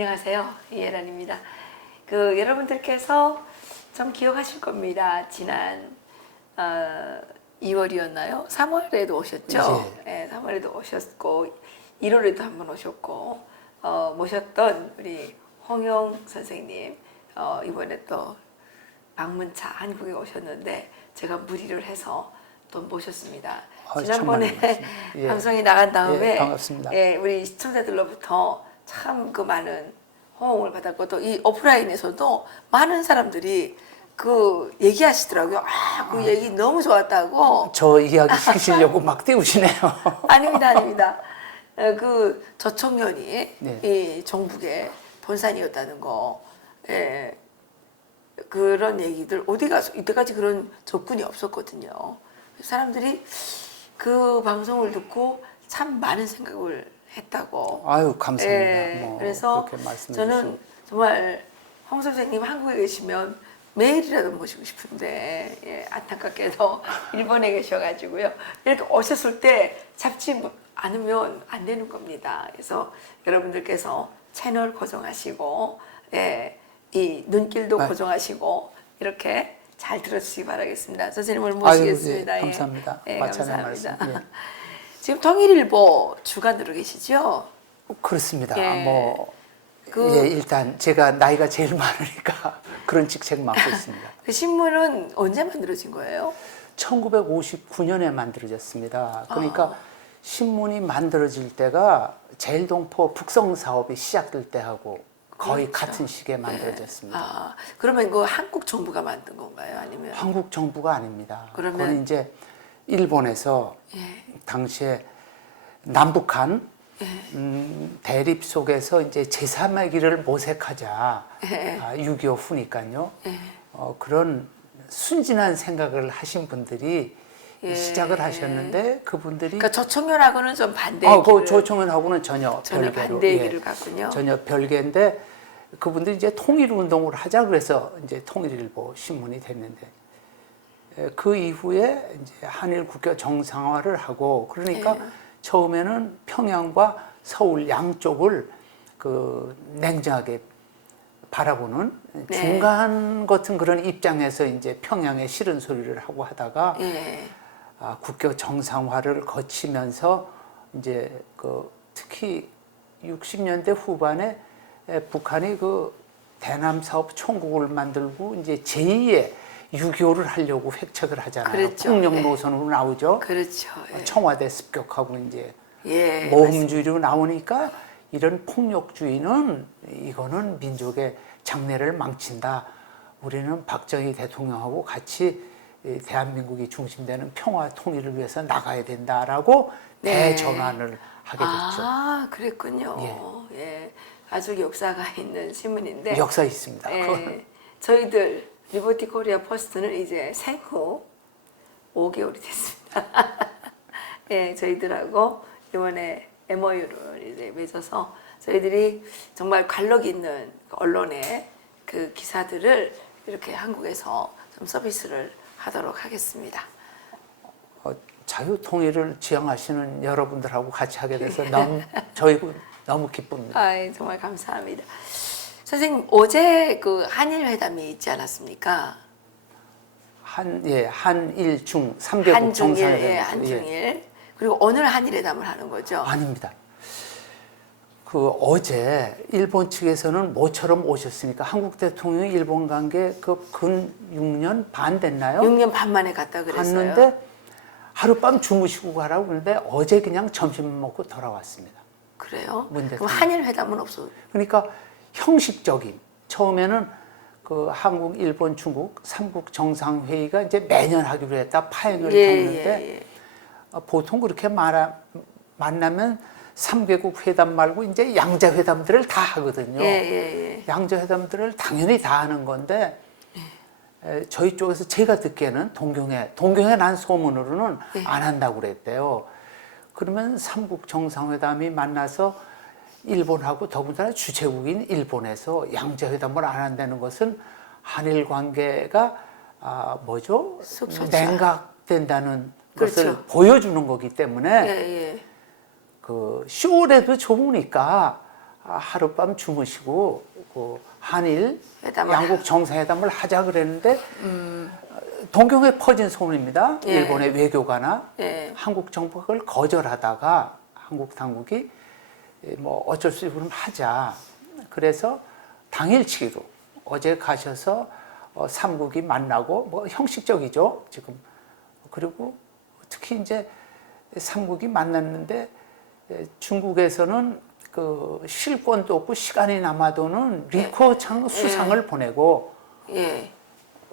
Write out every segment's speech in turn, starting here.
안녕하세요. 이혜란입니다. 여러분들께서 좀 기억하실 겁니다. 지난 2월이었나요? 3월에도 오셨죠? 네, 3월에도 오셨고 1월에도 한번 오셨고 모셨던 우리 홍영 선생님 이번에 또 방문차 한국에 오셨는데 제가 무리를 해서 또 모셨습니다. 지난번에 방송이 나간 다음에 반갑습니다. 우리 시청자들로부터 참 그 많은 호응을 받았고 또 이 오프라인에서도 많은 사람들이 그 얘기하시더라고요. 그 얘기 너무 좋았다고. 저 이야기 시키시려고 막 띄우시네요. 아닙니다. 저 청년이 이 종북의 본산이었다는 거, 그런 얘기들 어디 가서 이때까지 그런 접근이 없었거든요. 사람들이 그 방송을 듣고 참 많은 생각을 했다고. 아유, 감사합니다. 그래서 저는 정말 홍 선생님 한국에 계시면 매일이라도 모시고 싶은데 안타깝게도 일본에 계셔가지고요. 이렇게 오셨을 때 잡지 않으면 안 되는 겁니다. 그래서 여러분들께서 채널 고정하시고 이 눈길도 고정하시고 이렇게 잘 들어주시기 바라겠습니다. 선생님을 모시겠습니다. 아유, 감사합니다. 마찬가지 말씀. 지금 통일일보 주간으로 계시죠? 그렇습니다. 일단 제가 나이가 제일 많으니까 그런 직책 맡고 있습니다. 그 신문은 언제 만들어진 거예요? 1959년에 만들어졌습니다. 그러니까 신문이 만들어질 때가 제일동포 북송 사업이 시작될 때하고 거의 같은 시기에 만들어졌습니다. 그러면 그 한국 정부가 만든 건가요? 아니면 한국 정부가 아닙니다. 그러면 그건 이제 일본에서 당시에 남북한 대립 속에서 이제 제3의 길을 모색하자. 6.25 후니까요. 그런 순진한 생각을 하신 분들이 시작을 하셨는데 그분들이 그러니까 조청년하고는 좀 반대의 길을 조청년하고는 전혀 별개로 반대의 길을 갔군요. 전혀 별개인데 그분들이 이제 통일 운동을 하자 그래서 이제 통일일보 신문이 됐는데 그 이후에 이제 한일 국교 정상화를 하고 그러니까 처음에는 평양과 서울 양쪽을 그 냉정하게 바라보는 중간 같은 그런 입장에서 이제 평양에 싫은 소리를 하고 하다가 국교 정상화를 거치면서 이제 특히 60년대 후반에 북한이 그 대남 사업 총국을 만들고 이제 제2의 6.25를 하려고 획책을 하잖아요. 그렇죠. 폭력 노선으로 나오죠. 그렇죠. 청와대 습격하고 이제 모험주의로 맞습니다. 나오니까 이런 폭력주의는 이거는 민족의 장래를 망친다. 우리는 박정희 대통령하고 같이 대한민국이 중심되는 평화 통일을 위해서 나가야 된다라고 대전환을 하게 됐죠. 그랬군요. 아주 역사가 있는 신문인데 역사 있습니다. 저희들 리버티 코리아 포스트는 이제 생후 5개월이 됐습니다. 저희들하고 이번에 MOU를 이제 맺어서 저희들이 정말 관록 있는 언론의 그 기사들을 이렇게 한국에서 좀 서비스를 하도록 하겠습니다. 자유통일을 지향하시는 여러분들하고 같이 하게 돼서 저희도 너무 기쁩니다. 정말 감사합니다. 선생님 어제 그 한일 회담이 있지 않았습니까? 한일중 3개국 정상회담. 한중일. 그리고 오늘 한일 회담을 하는 거죠? 아닙니다. 어제 일본 측에서는 모처럼 오셨으니까 한국 대통령이 일본 간 게 근 6년 반 됐나요? 6년 반 만에 갔다 그랬어요. 갔는데 하룻밤 주무시고 가라고 그러는데 어제 그냥 점심 먹고 돌아왔습니다. 그래요? 그럼 한일 회담은 없어. 그러니까 형식적인 처음에는 한국, 일본, 중국 3국 정상회의가 이제 매년 하기로 했다 파행을 겪는데 보통 그렇게 만나면 3개국 회담 말고 이제 양자 회담들을 다 하거든요. 양자 회담들을 당연히 다 하는 건데 저희 쪽에서 제가 듣기에는 동경에 난 소문으로는 안 한다고 그랬대요. 그러면 3국 정상회담이 만나서 일본하고 더군다나 주최국인 일본에서 양자회담을 안 한다는 것은 한일 관계가 냉각된다는 것을 보여주는 거기 때문에 그 쇼라도 좋으니까 하룻밤 주무시고 그 한일 회담을 양국 정상회담을 하자 그랬는데 동경에 퍼진 소문입니다. 예. 일본의 외교관나 예. 한국 정부가 그걸 거절하다가 한국 당국이 뭐 어쩔 수 없이 그럼 하자. 그래서 당일치기로 어제 가셔서 삼국이 만나고 뭐 형식적이죠 지금. 그리고 특히 이제 삼국이 만났는데 중국에서는 그 실권도 없고 시간이 남아도는 리코창 수상을 보내고 예.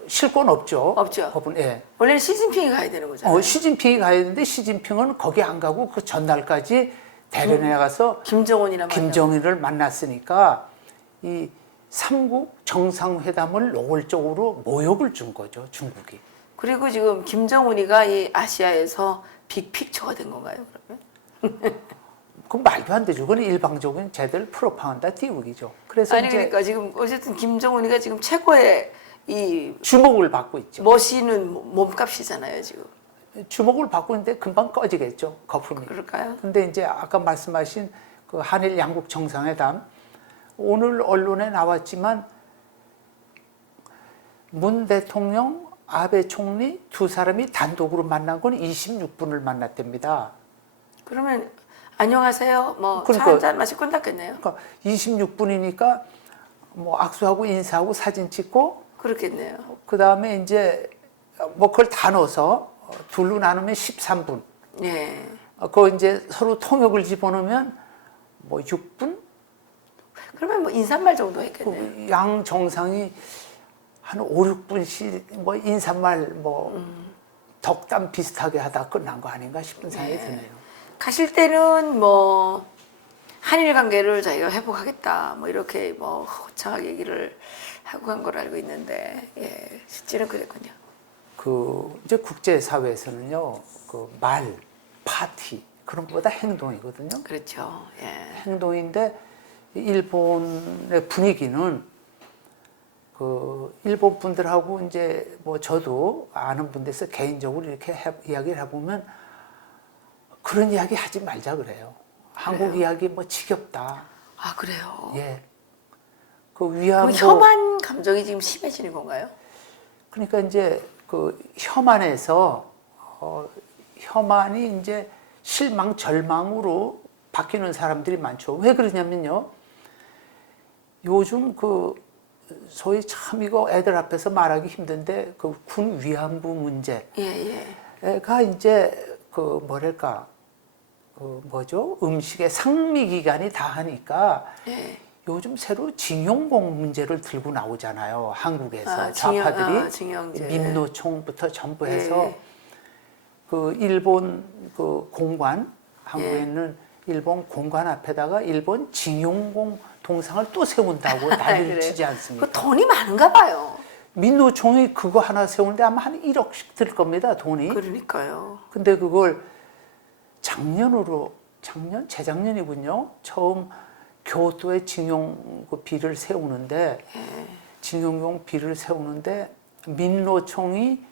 실권 없죠. 없죠. 법은 예. 원래는 시진핑이 가야 되는 거잖아요. 시진핑이 가야 되는데 시진핑은 거기 안 가고 그 전날까지 대련에 가서 김정은이나 김정일을 만났으니까 이 삼국 정상회담을 노골적으로 모욕을 준 거죠 중국이. 그리고 지금 김정은이가 이 아시아에서 빅픽처가 된 건가요, 그러면? 그건 말도 안 되죠. 그건 일방적인 제들 프로파간다 띄우기죠. 그래서 아니 이제 그러니까 지금 어쨌든 김정은이가 지금 최고의 이 주목을 받고 있죠. 멋있는 몸값이잖아요, 지금. 주목을 받고 있는데 금방 꺼지겠죠. 거품이. 그럴까요? 근데 이제 아까 말씀하신 그 한일 양국 정상회담 오늘 언론에 나왔지만 문 대통령, 아베 총리 두 사람이 단독으로 만난 건 26분을 만났답니다. 그러면 안녕하세요. 뭐 차 그러니까- 한잔 마시고 끝났겠네요. 그러니까 26분이니까 뭐 악수하고 인사하고 사진 찍고 그렇겠네요. 그 다음에 이제 뭐 그걸 다 넣어서 둘로 나누면 13분. 예. 그거 이제 서로 통역을 집어넣으면 뭐 6분? 그러면 뭐 인사말 정도 했겠네요. 그 양 정상이 한 5, 6분씩 뭐 인사말 뭐 덕담 비슷하게 하다 끝난 거 아닌가 싶은 생각이 드네요. 가실 때는 뭐 한일 관계를 저희가 회복하겠다 뭐 이렇게 뭐 호창하게 얘기를 하고 간 걸 알고 있는데 예, 실제는 그랬군요. 그 이제 국제 사회에서는요, 그 말, 파티 그런 것보다 행동이거든요. 그렇죠. 예. 행동인데 일본의 분위기는 그 일본 분들하고 이제 뭐 저도 아는 분들에서 개인적으로 이렇게 이야기를 해보면 그런 이야기 하지 말자 그래요. 한국 이야기 뭐 지겹다. 아 그래요. 예. 그 그럼 위안부 혐한 감정이 지금 심해지는 건가요? 그러니까 이제 그 혐한에서 혐한이 이제 실망 절망으로 바뀌는 사람들이 많죠. 왜 그러냐면요. 요즘 그 소위 참 이거 애들 앞에서 말하기 힘든데 그 군 위안부 문제가 예, 이제 그 뭐랄까 그 뭐죠? 음식의 상미 기간이 다 하니까 예. 요즘 새로 징용공 문제를 들고 나오잖아요. 한국에서 아, 좌파들이 징용제. 민노총부터 전부 예. 해서 그 일본 그 공관 한국에 있는 일본 공관 앞에다가 일본 징용공 동상을 또 세운다고 난리를 그래요? 치지 않습니까? 그 돈이 많은가 봐요. 민노총이 그거 하나 세우는데 아마 한 1억씩 들 겁니다, 돈이. 그러니까요. 근데 그걸 재작년이군요. 처음 교토에 징용 그 비를 세우는데 징용용 비를 세우는데 민노총이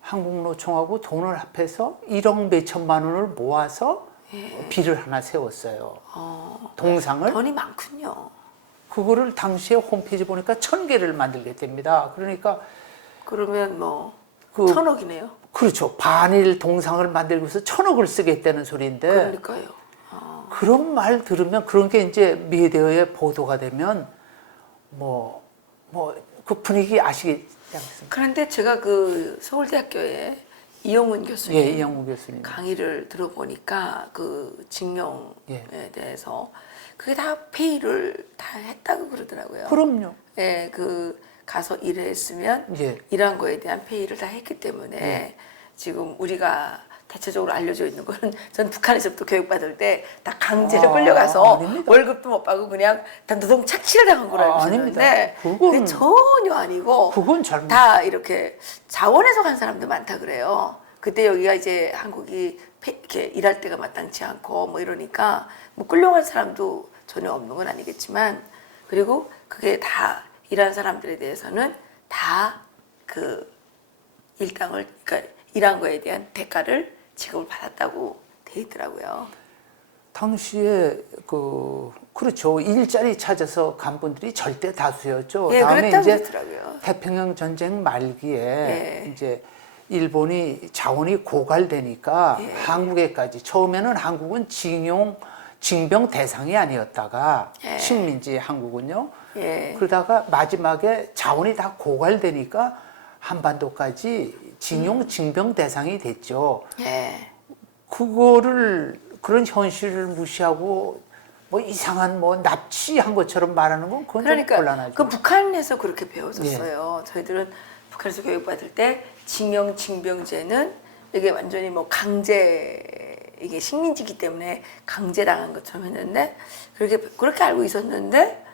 한국노총하고 돈을 합해서 1억 몇천만 원을 모아서 비를 하나 세웠어요. 동상을. 돈이 많군요. 그거를 당시에 홈페이지 보니까 1,000개를 만들겠답니다. 그러니까 그러면 뭐 그- 1,000억이네요. 그렇죠. 반일 동상을 만들고 해서 1,000억을 쓰겠다는 소리인데 그러니까요. 그런 말 들으면 그런 게 이제 미디어에 보도가 되면 뭐 그 분위기 아시겠지 않습니까? 그런데 제가 그 서울대학교에 이용훈 교수님 예, 이영우 교수님. 강의를 들어보니까 그 징용에 예. 대해서 그게 다 페이를 다 했다고 그러더라고요. 그럼요. 예, 그 가서 일을 했으면 예. 일한 거에 대한 페이를 다 했기 때문에 지금 우리가 대체적으로 알려져 있는 거는 전 북한에서부터 교육받을 때 다 강제로 끌려가서 아닙니다. 월급도 못 받고 그냥 단도동 착취를 당한 거로 알고 아닙니다. 있는데 그게 전혀 아니고 그건 잘못. 다 이렇게 자원해서 간 사람도 많다 그래요. 그때 여기가 이제 한국이 이렇게 일할 때가 마땅치 않고 뭐 이러니까 뭐 끌려간 사람도 전혀 없는 건 아니겠지만 그리고 그게 다 일한 사람들에 대해서는 다 그 일당을 그러니까 일한 거에 대한 대가를 지급을 받았다고 돼 있더라고요. 당시에 그 그렇죠. 일자리 찾아서 간 분들이 절대 다수였죠. 예, 다음에 그랬다고 이제 그러더라고요. 태평양 전쟁 말기에 예. 이제 일본이 자원이 고갈되니까 예. 한국에까지 처음에는 한국은 징병 대상이 아니었다가 예. 식민지 한국은요. 예. 그러다가 마지막에 자원이 다 고갈되니까 한반도까지 징병 대상이 됐죠. 예. 그런 현실을 무시하고 뭐 이상한 뭐 납치한 것처럼 말하는 건 그건 좀 그러니까 곤란하죠. 그 북한에서 그렇게 배워졌어요. 저희들은 북한에서 교육받을 때 징병제는 이게 완전히 뭐 강제 이게 식민지기 때문에 강제당한 것처럼 했는데 그렇게 알고 있었는데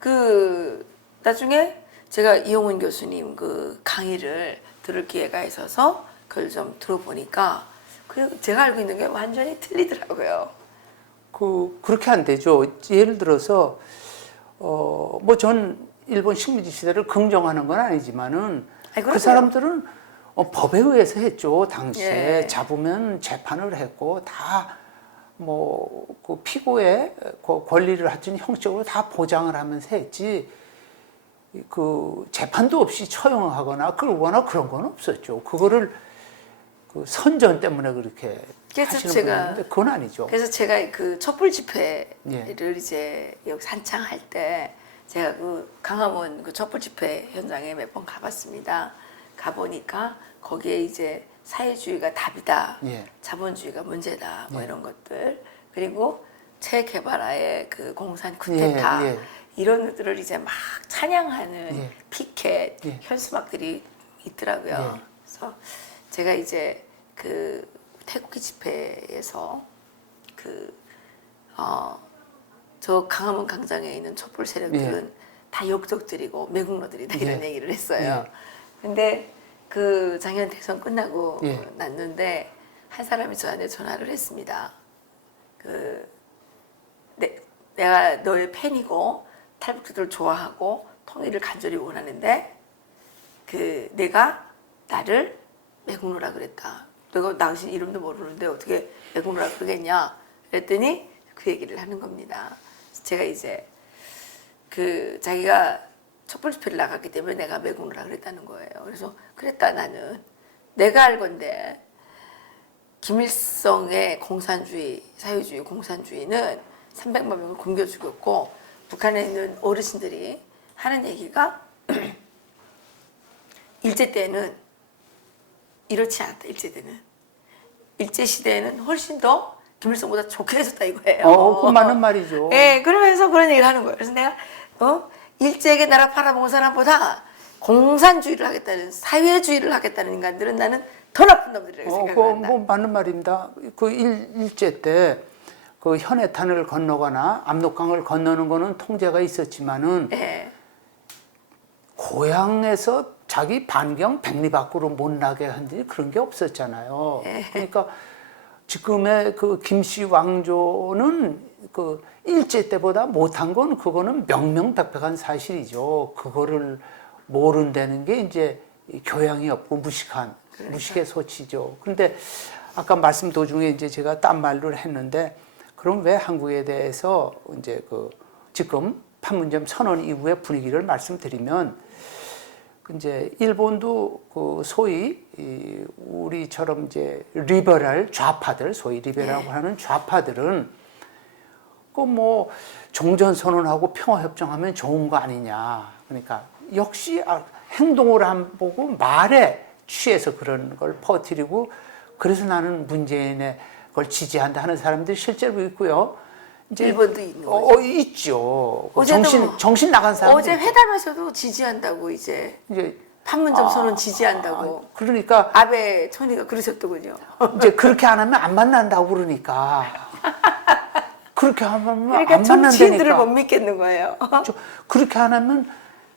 그 나중에 제가 이용훈 교수님 그 강의를 들을 기회가 있어서 그걸 좀 들어보니까 그리고 제가 알고 있는 게 완전히 틀리더라고요. 그렇게 안 되죠. 예를 들어서 뭐 전 일본 식민지 시대를 긍정하는 건 아니지만은 아니, 그 사람들은 법에 의해서 했죠. 당시에 예. 잡으면 재판을 했고 다 뭐 그 피고의 그 권리를 하여튼 형식적으로 다 보장을 하면서 했지. 그 재판도 없이 처형하거나 끌거나 그런 건 없었죠. 그거를 그 선전 때문에 그렇게 그래서 하시는 제가- 분인데 그건 아니죠. 그래서 제가 그 촛불 집회를 예. 이제 여기 산창할 때 제가 그 강화문 그 촛불 집회 현장에 몇 번 가봤습니다. 가보니까 거기에 이제 사회주의가 답이다, 예. 자본주의가 문제다, 뭐 예. 이런 것들 그리고 체게바라의 그 공산 쿠데타 예, 예. 이런 것들을 이제 막 찬양하는 예. 피켓 예. 현수막들이 있더라고요. 예. 그래서 제가 이제 그 태극기 집회에서 저 강화문 광장에 있는 촛불 세력들은 다 역적들이고 매국노들이다 이런 예. 얘기를 했어요. 예. 근데 그 작년 대선 끝나고 예. 났는데 한 사람이 저한테 전화를 했습니다. 내가 너의 팬이고 탈북자들 좋아하고 통일을 간절히 원하는데 내가 나를 매국노라 그랬다. 내가 당신 이름도 모르는데 어떻게 매국노라 그러겠냐? 그랬더니 그 얘기를 하는 겁니다. 제가 이제 자기가 촛불 집회를 나갔기 때문에 내가 매국노라 그랬다는 거예요. 그래서 그랬다 나는 내가 알건데 김일성의 공산주의, 사회주의, 공산주의는 300만 명을 굶겨 죽였고 북한에 있는 어르신들이 하는 얘기가 일제 때는 이렇지 않았다. 일제 때는 일제 시대에는 훨씬 더 김일성보다 좋게 해줬다 이거예요. 그 맞는 말이죠. 네, 그러면서 그런 얘기를 하는 거예요. 그래서 내가 일제에게 나라 팔아먹은 사람보다 공산주의를 하겠다는 사회주의를 하겠다는 인간들은 나는 더 나쁜 놈들이라고 생각한다. 뭐 맞는 말입니다. 그 일제 때 그 현해탄을 건너거나 압록강을 건너는 거는 통제가 있었지만은 네. 고향에서 자기 반경 백리 밖으로 못 나게 한 지 그런 게 없었잖아요. 그러니까 지금의 그 김씨 왕조는 그 일제 때보다 못한 건 그거는 명명백백한 사실이죠. 그거를 모른다는 게 이제 교양이 없고 무식의 소치죠. 그런데 아까 말씀 도중에 이제 제가 딴 말을 했는데 그럼 왜 한국에 대해서 이제 지금 판문점 선언 이후의 분위기를 말씀드리면 이제 일본도 소위 우리처럼 이제 리버럴 좌파들 소위 리베랄이라고 하는 좌파들은 뭐 종전 선언하고 평화 협정하면 좋은 거 아니냐. 그러니까 역시 행동을 안 보고 말에 취해서 그런 걸 퍼뜨리고 그래서 나는 문재인의 걸 지지한다 하는 사람들이 실제로 있고요. 이제 일본도 있는 거죠. 있죠. 어제도 정신 나간 사람. 어제 회담에서도 지지한다고 이제 판문점 선언 지지한다고. 그러니까 아베 총리가 그러셨더군요. 이제 그렇게 안 하면 안 만난다고 그러니까. 그렇게 하면 그러니까 안 만난다니까. 정치인들을 못 믿겠는 거예요. 그렇게 안 하면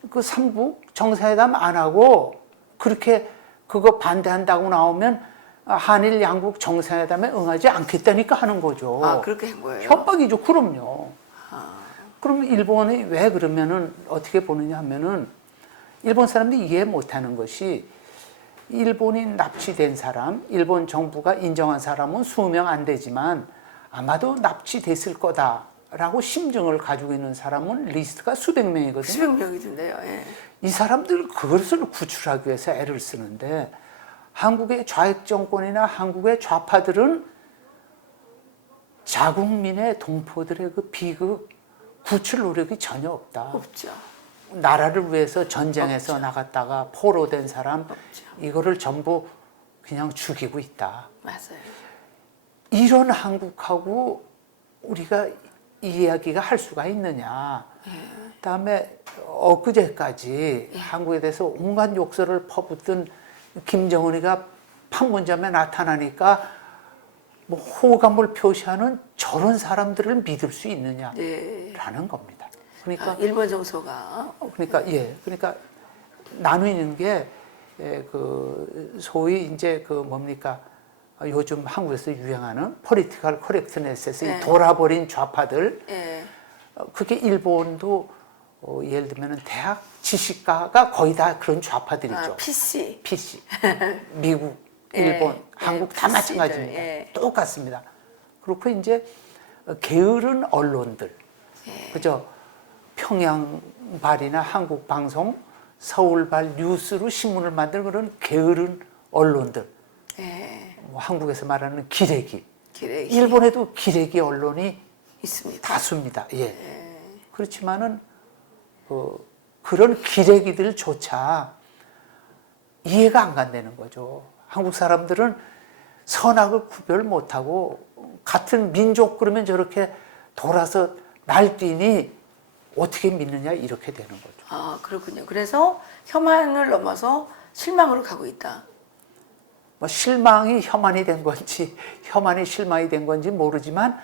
그 삼국 정상회담 안 하고 그렇게 그거 반대한다고 나오면 한일 양국 정상회담에 응하지 않겠다니까 하는 거죠. 그렇게 한 거예요? 협박이죠. 그럼요. 그럼 일본이 왜 그러면은 어떻게 보느냐 하면은 일본 사람들이 이해 못하는 것이 일본이 납치된 사람, 일본 정부가 인정한 사람은 수명 안 되지만 아마도 납치됐을 거다. 라고 심증을 가지고 있는 사람은 리스트가 수백 명이거든요. 수백 명이던데요. 예. 이 사람들 그것을 구출하기 위해서 애를 쓰는데 한국의 좌익 정권이나 한국의 좌파들은 자국민의 동포들의 그 비극 구출 노력이 전혀 없다. 없죠. 나라를 위해서 전쟁에서 나갔다가 포로된 사람 이거를 전부 그냥 죽이고 있다. 맞아요. 이런 한국하고 우리가 이야기가 할 수가 있느냐. 그다음에 엊그제까지 한국에 대해서 온갖 욕설을 퍼붓던 김정은이가 판문점에 나타나니까 뭐 호감을 표시하는 저런 사람들을 믿을 수 있느냐라는 겁니다. 그러니까 일본 정서가 그러니까 나누는 게 그 소위 이제 그 뭡니까 요즘 한국에서 유행하는 포리티컬 커렉트네스에서 이 돌아버린 좌파들 그게 일본도 예를 들면 대학 지식가가 거의 다 그런 좌파들이죠. PC. 미국, 일본, 한국 다 마찬가지입니다. 똑같습니다. 그렇고 이제 게으른 언론들, 그죠? 평양발이나 한국방송, 서울발 뉴스로 신문을 만드는 그런 게으른 언론들. 뭐 한국에서 말하는 기레기. 일본에도 기레기 언론이 있습니다. 다수입니다. 그렇지만은 그런 기레기들조차 이해가 안 간다는 거죠. 한국 사람들은 선악을 구별 못하고 같은 민족 그러면 저렇게 돌아서 날뛰니 어떻게 믿느냐 이렇게 되는 거죠. 아, 그렇군요. 그래서 혐한을 넘어서 실망으로 가고 있다. 뭐 실망이 혐한이 된 건지 혐한이 실망이 된 건지 모르지만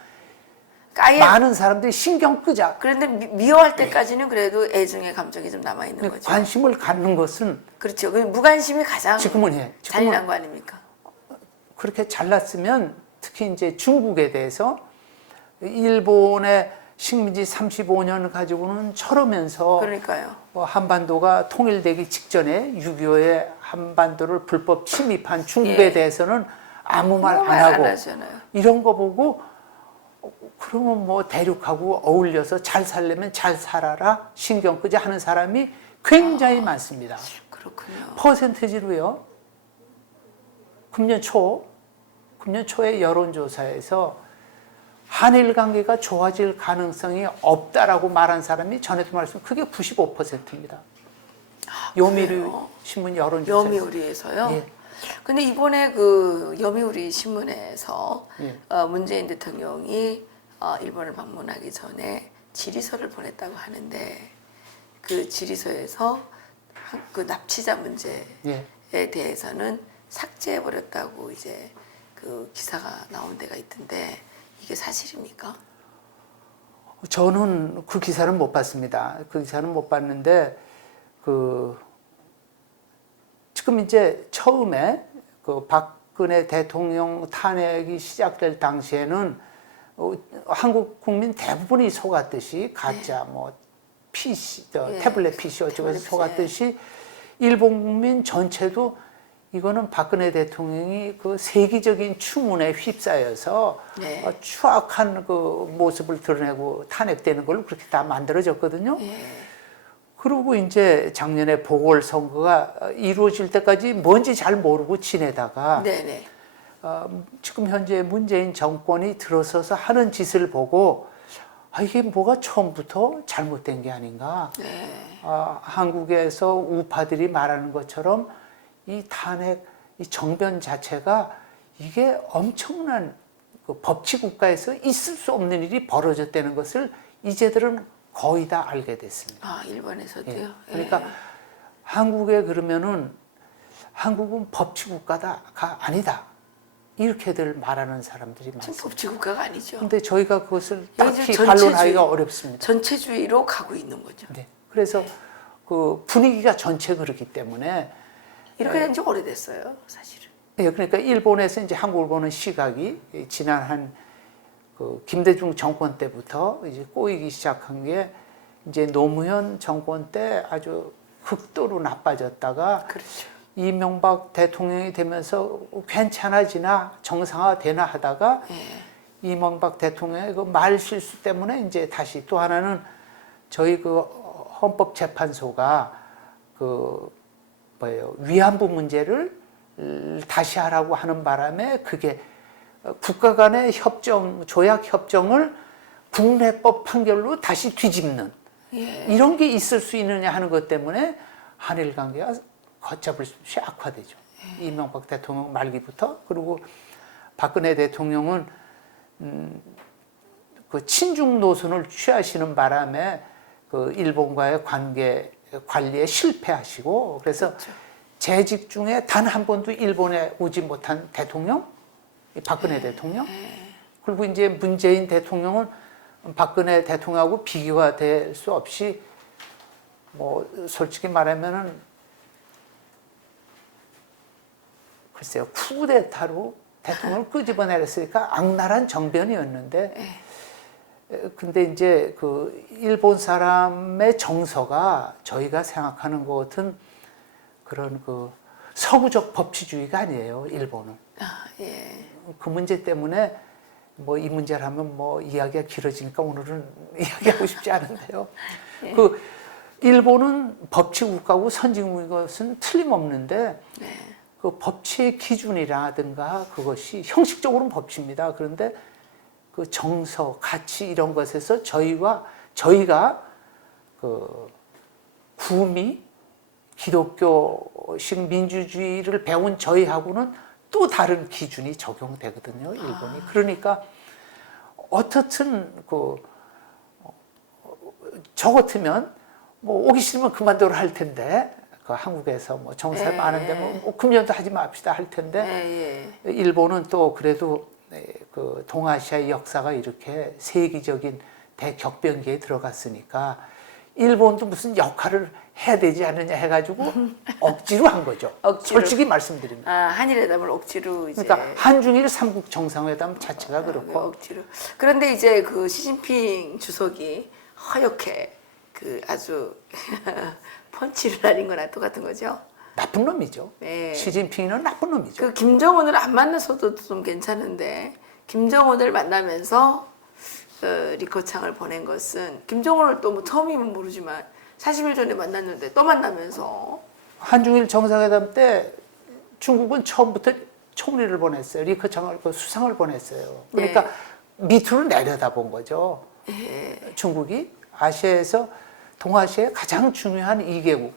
아예 많은 사람들이 신경 끄자. 그런데 미워할 때까지는 그래도 애증의 감정이 좀 남아 있는 거죠. 관심을 갖는 것은 그렇죠. 그 무관심이 가장 지금은 잔인한 거 아닙니까? 그렇게 잘났으면 특히 이제 중국에 대해서 일본의 식민지 35년 가지고는 철으면서 그러니까요. 한반도가 통일되기 직전에 6.25의 한반도를 불법 침입한 중국에 대해서는 아무 말 안 하고 이런 거 보고 그러면 뭐 대륙하고 어울려서 잘 살려면 잘 살아라 신경 끄지 하는 사람이 굉장히 많습니다. 그렇군요. 퍼센티지로요. 금년 초에 여론조사에서 한일 관계가 좋아질 가능성이 없다라고 말한 사람이 전에도 말씀 그게 95%입니다. 요미우리 신문 여론조사. 요미우리에서요. 근데 이번에 그 요미우리 신문에서 문재인 대통령이 일본을 방문하기 전에 질의서를 보냈다고 하는데 그 질의서에서 그 납치자 문제에 대해서는 삭제해 버렸다고 이제 그 기사가 나온 데가 있던데 이게 사실입니까? 저는 그 기사는 못 봤습니다. 그 기사는 못 봤는데 지금 이제 처음에 그 박근혜 대통령 탄핵이 시작될 당시에는 한국 국민 대부분이 속았듯이 가짜 뭐 PC, 태블릿 PC 어쩌고 속았듯이 일본 국민 전체도 이거는 박근혜 대통령이 그 세계적인 추문에 휩싸여서 추악한 그 모습을 드러내고 탄핵되는 걸로 그렇게 다 만들어졌거든요. 그리고 이제 작년에 보궐선거가 이루어질 때까지 뭔지 잘 모르고 지내다가 지금 현재 문재인 정권이 들어서서 하는 짓을 보고 이게 뭐가 처음부터 잘못된 게 아닌가. 한국에서 우파들이 말하는 것처럼 이 탄핵, 이 정변 자체가 이게 엄청난 그 법치 국가에서 있을 수 없는 일이 벌어졌다는 것을 이제들은 거의 다 알게 됐습니다. 일본에서도요? 그러니까 한국에 그러면은 한국은 법치 국가가 아니다. 이렇게들 말하는 사람들이 많습니다. 법치 국가가 아니죠. 근데 저희가 그것을 딱히 반론하기가 어렵습니다. 전체주의로 가고 있는 거죠. 그래서 그 분위기가 전체 그렇기 때문에 이렇게 된 지 오래됐어요, 사실은. 그러니까 일본에서 이제 한국을 보는 시각이 지난 그 김대중 정권 때부터 이제 꼬이기 시작한 게 이제 노무현 정권 때 아주 극도로 나빠졌다가 이명박 대통령이 되면서 괜찮아지나 정상화되나 하다가 이명박 대통령의 그 말 실수 때문에 이제 다시 또 하나는 저희 그 헌법재판소가 그 뭐예요 위안부 문제를 다시 하라고 하는 바람에 그게 국가 간의 협정 조약 협정을 국내법 판결로 다시 뒤집는 이런 게 있을 수 있느냐 하는 것 때문에 한일 관계가 걷잡을 수 없이 악화되죠. 이명박 대통령 말기부터. 그리고 박근혜 대통령은 그 친중 노선을 취하시는 바람에 그 일본과의 관계 관리에 실패하시고 그래서 그렇죠. 재직 중에 단 한 번도 일본에 오지 못한 대통령 박근혜 대통령 그리고 이제 문재인 대통령은 박근혜 대통령하고 비교가 될 수 없이 뭐 솔직히 말하면은 글쎄요 쿠데타로 대통령을 끄집어내렸으니까 악랄한 정변이었는데 근데 이제 그 일본 사람의 정서가 저희가 생각하는 것 같은 그런 그 서구적 법치주의가 아니에요 일본은. 그 문제 때문에 뭐 이 문제를 하면 뭐 이야기가 길어지니까 오늘은 이야기하고 싶지 않은데요. 그 일본은 법치 국가고 선진국인 것은 틀림없는데 그 법치의 기준이라든가 그것이 형식적으로는 법치입니다. 그런데 그 정서, 가치 이런 것에서 저희가 그 구미 기독교식 민주주의를 배운 저희하고는 또 다른 기준이 적용되거든요, 일본이. 그러니까 어떻든 저 같으면 뭐 오기 싫으면 그만둬라 할 텐데 그 한국에서 뭐 정살 많은데 뭐 금년도 하지 맙시다 할 텐데 일본은 또 그래도 그 동아시아의 역사가 이렇게 세계적인 대격변기에 들어갔으니까 일본도 무슨 역할을 해야 되지 않느냐 해가지고 억지로 한 거죠. 억지로. 솔직히 말씀드립니다. 한일회담을 억지로 이제. 그러니까 한중일 삼국 정상회담 자체가 그렇고 억지로. 그런데 이제 그 시진핑 주석이 허옇게 그 아주 펀치를 날린 거랑 똑같은 거죠. 나쁜 놈이죠. 네. 시진핑은 나쁜 놈이죠. 그 김정은을 안 만나서도 좀 괜찮은데 김정은을 만나면서 리커창을 보낸 것은 김정은을 또 뭐 처음이면 모르지만 40일 전에 만났는데 또 만나면서 한중일 정상회담 때 중국은 처음부터 총리를 보냈어요. 리커창을 수상을 보냈어요. 그러니까 밑으로 내려다본 거죠. 중국이 아시아에서 동아시아의 가장 중요한 2개국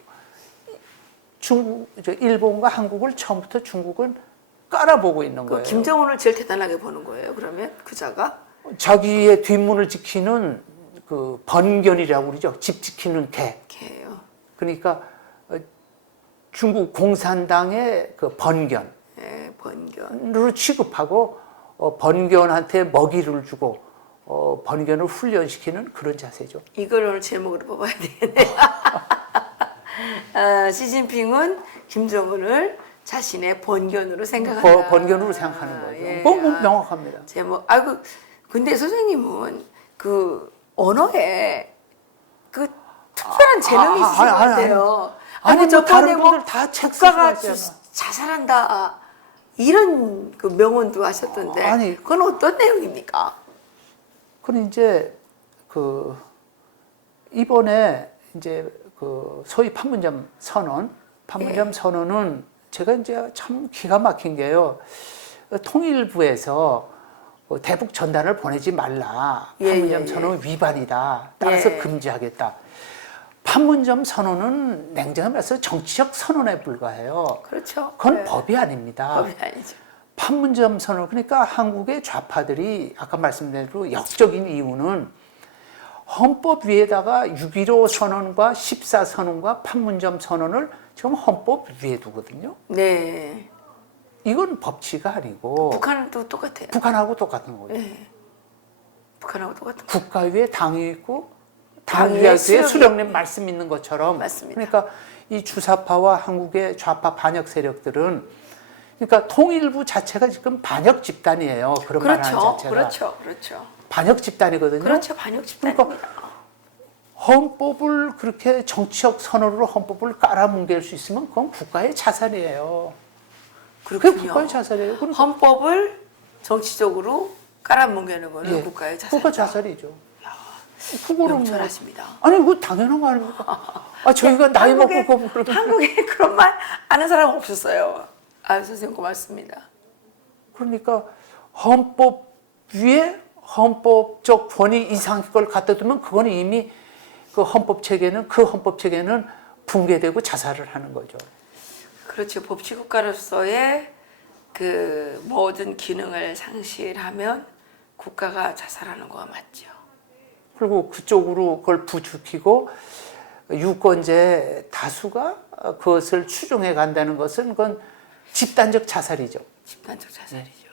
일본과 한국을 처음부터 중국은 깔아보고 있는 거예요. 김정은을 제일 대단하게 보는 거예요. 그러면 그자가 자기의 뒷문을 지키는 그 번견이라고 그러죠. 집 지키는 개. 개예요. 그러니까 중국 공산당의 그 번견. 번견. 으로 취급하고 번견한테 먹이를 주고 번견을 훈련시키는 그런 자세죠. 이걸 오늘 제목으로 뽑아야 되겠네요. 시진핑은 김정은을 자신의 번견으로 생각한다. 번견으로 생각하는 거죠. 예. 뭐 명확합니다. 제목. 근데 선생님은 그 언어에 그 특별한 재능이 있으신 것 같아요. 아니, 뭐 다른 뭐 분들 다 책 국가가 쓰고 하잖아. 자살한다 이런 그 명언도 하셨던데 아니, 그건 어떤 내용입니까? 그럼 이제 그 이번에 이제 그 소위 판문점 선언은 제가 이제 참 기가 막힌 게요. 통일부에서 대북 전단을 보내지 말라. 판문점 선언은 위반이다. 따라서 금지하겠다. 판문점 선언은 냉정히 말해서 정치적 선언에 불과해요. 그렇죠. 그건 법이 아닙니다. 법이 아니죠. 판문점 선언, 그러니까 한국의 좌파들이 아까 말씀드린 대로 역적인 이유는 헌법 위에다가 6.15 선언과 14 선언과 판문점 선언을 지금 헌법 위에 두거든요. 네. 이건 법치가 아니고 북한도 똑같아요. 북한하고 똑같은 거죠. 북한하고 똑같은 거. 국가 위에 당이 있고 당 당 위에 위에 수령이 수령님 말씀 있는 것처럼. 맞습니다. 그러니까 이 주사파와 한국의 좌파 반역 세력들은 그러니까 통일부 자체가 지금 반역 집단이에요. 그런 말 하는 자체가. 그렇죠. 반역 집단이거든요. 그렇죠. 반역 집단입니다. 그러니까 헌법을 그렇게 정치적 선언으로 헌법을 깔아뭉갤 수 있으면 그건 국가의 자산이에요. 그게 그렇군요. 국가의 자산이에요. 그러니까 헌법을 정치적으로 깔아뭉개는 거는 예. 국가의 자살. 국가 자살이죠. 그거는 뭐, 명철하십니다. 아니 그거 당연한 거 아닙니까? 아 저희가 나이 먹고 그거 그러면 한국에 그런 말 아는 사람 없었어요. 아 선생님 고맙습니다. 그러니까 헌법 위에 헌법적 권위 이상의 걸 갖다 두면 그건 이미 그 헌법 체계는 붕괴되고 자살을 하는 거죠. 그렇죠. 법치국가로서의 그 모든 기능을 상실하면 국가가 자살하는 거가 맞죠. 그리고 그쪽으로 그걸 부추기고 유권자 다수가 그것을 추종해 간다는 것은 그건 집단적 자살이죠. 집단적 자살이죠.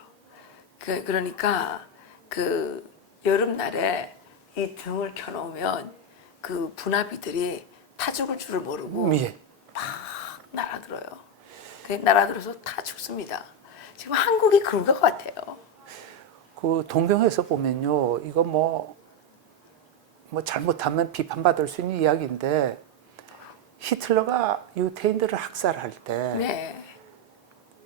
그러니까 그 여름날에 이 등을 켜놓으면 그 분화비들이 타 죽을 줄을 모르고 예. 막 날아들어요. 그 날아들어서 다 죽습니다. 지금 한국이 그런 것 같아요. 그 동경에서 보면요, 이거 뭐 잘못하면 비판받을 수 있는 이야기인데 히틀러가 유태인들을 학살할 때 네.